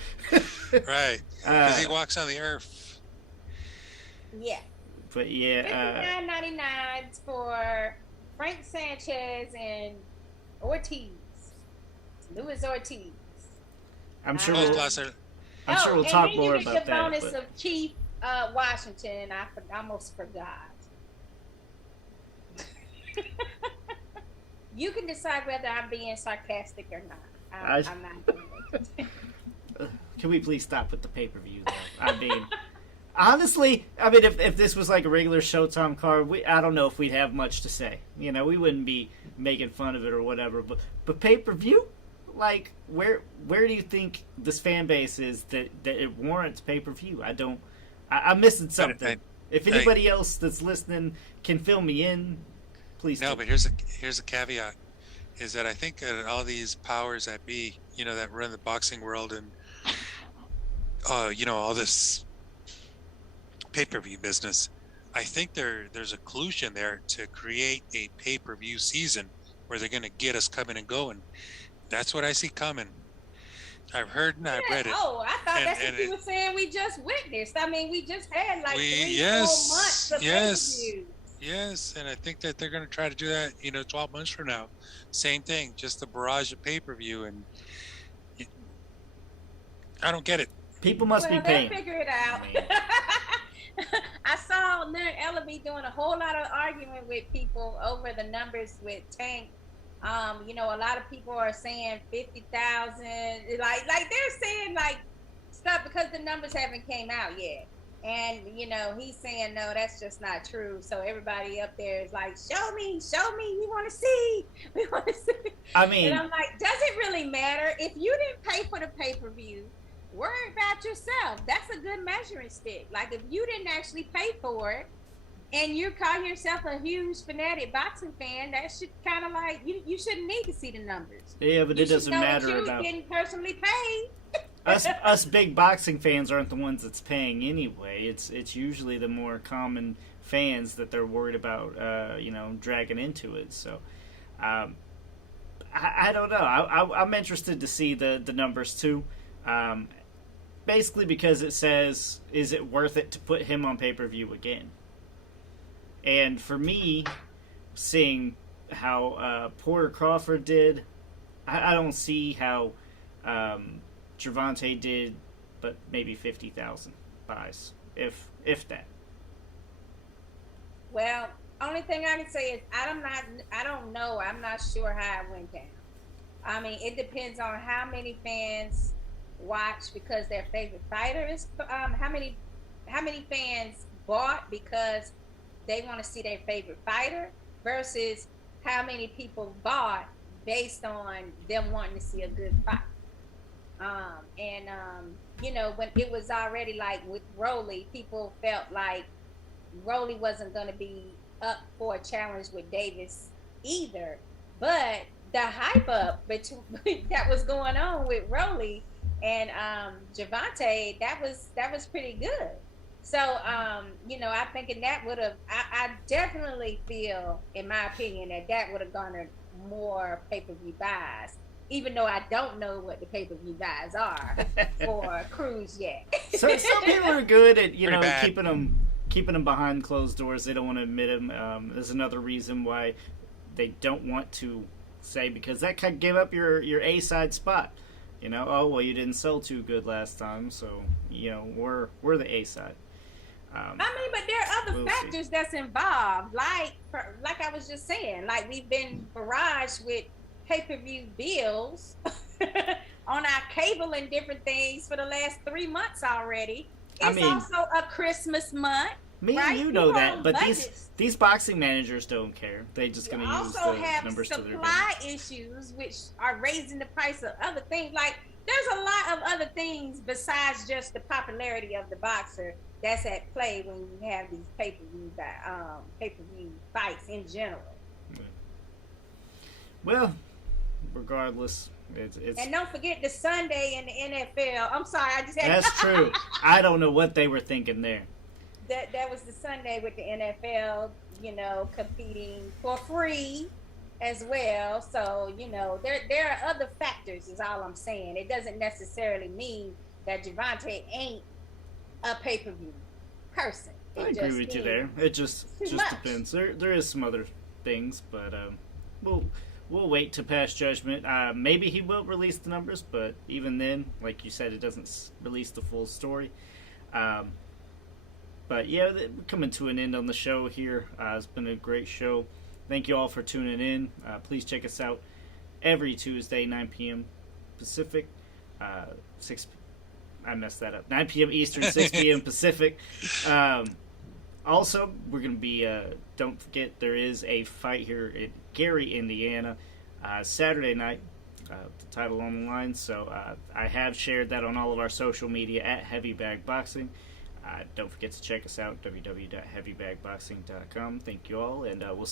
Right. Because he walks on the earth. Yeah. But yeah. $59.99 for Frank Sanchez and Ortiz. Luis Ortiz. I'm sure we'll talk more about that. And then you get the bonus of Chief Washington. I almost forgot. You can decide whether I'm being sarcastic or not. I'm not doing it. Can we please stop with the pay-per-view, though? I mean, honestly, if this was like a regular Showtime card, I don't know if we'd have much to say. We wouldn't be making fun of it or whatever. But pay-per-view? Like, where do you think this fan base is that it warrants pay-per-view? I'm missing something. If anybody else that's listening can fill me in, please. No, but here's a caveat. Is that I think all these powers that be, that run the boxing world and, all this pay-per-view business, I think there's a collusion there to create a pay-per-view season where they're going to get us coming and going. That's what I see coming. I've heard and I've read it. Oh, I thought that's what you were saying we just witnessed. I mean, we just had 4 months of pay-per-view. Yes, and I think that they're going to try to do that, 12 months from now. Same thing, just a barrage of pay-per-view, and I don't get it. People must be paying. They'll figure it out. I saw Leonard Ellaby doing a whole lot of arguing with people over the numbers with Tank. A lot of people are saying 50,000. Like they're saying stuff because the numbers haven't came out yet. And, he's saying, no, that's just not true. So everybody up there is like, show me, we want to see. I mean. And I'm like, does it really matter? If you didn't pay for the pay-per-view, worry about yourself. That's a good measuring stick. Like if you didn't actually pay for it, and you call yourself a huge fanatic boxing fan, that should kind of like you shouldn't need to see the numbers. Yeah, but it doesn't matter you're about getting personally paid. us big boxing fans aren't the ones that's paying anyway. It's usually the more common fans that they're worried about, dragging into it. So, I don't know. I'm interested to see the numbers too. Basically because it says, is it worth it to put him on pay-per-view again? And for me, seeing how Porter Crawford did, I don't see how Gervonta did, but maybe 50,000 buys, if that. Well, only thing I can say is I don't know. I'm not sure how it went down. I mean, it depends on how many fans watch because their favorite fighter is. How many fans bought because they want to see their favorite fighter versus how many people bought based on them wanting to see a good fight. When it was already like with Rolly, people felt like Rolly wasn't going to be up for a challenge with Davis either. But the hype up that was going on with Rolly and Gervonta, that was pretty good. So, I think that would have, I definitely feel, in my opinion, that would have garnered more pay-per-view buys, even though I don't know what the pay-per-view buys are for Cruz yet. So some people are good at, keeping them behind closed doors. They don't want to admit them. There's another reason why they don't want to say, because that could give up your A-side spot. You didn't sell too good last time, so, we're the A-side. But there are other factors that's involved, like I was just saying, like we've been barraged with pay-per-view bills on our cable and different things for the last 3 months already. It's also a Christmas month. Me right? and you know that, but these boxing managers don't care. They're just going to use the numbers to their advantage. Also have supply issues, which are raising the price of other things. Like there's a lot of other things besides just the popularity of the boxer that's at play when you have these pay-per-view fights in general. Yeah. Well, regardless, it's and don't forget the Sunday in the NFL. I'm sorry, I just had that's true. I don't know what they were thinking there. That was the Sunday with the NFL, competing for free as well. So, there are other factors is all I'm saying. It doesn't necessarily mean that Gervonta ain't a pay-per-view person. I agree with you there. It just depends. There is some other things, but we'll wait to pass judgment. Maybe he will release the numbers, but even then, like you said, it doesn't release the full story. But yeah, we're coming to an end on the show here. It's been a great show. Thank you all for tuning in. Please check us out every Tuesday, 9 p.m. Pacific, 9 p.m. Eastern, 6 p.m. Pacific. Also, we're going to be, don't forget, there is a fight here in Gary, Indiana, Saturday night, the title on the line. So I have shared that on all of our social media at Heavy Bag Boxing. Don't forget to check us out, www.heavybagboxing.com. Thank you all, and we'll see you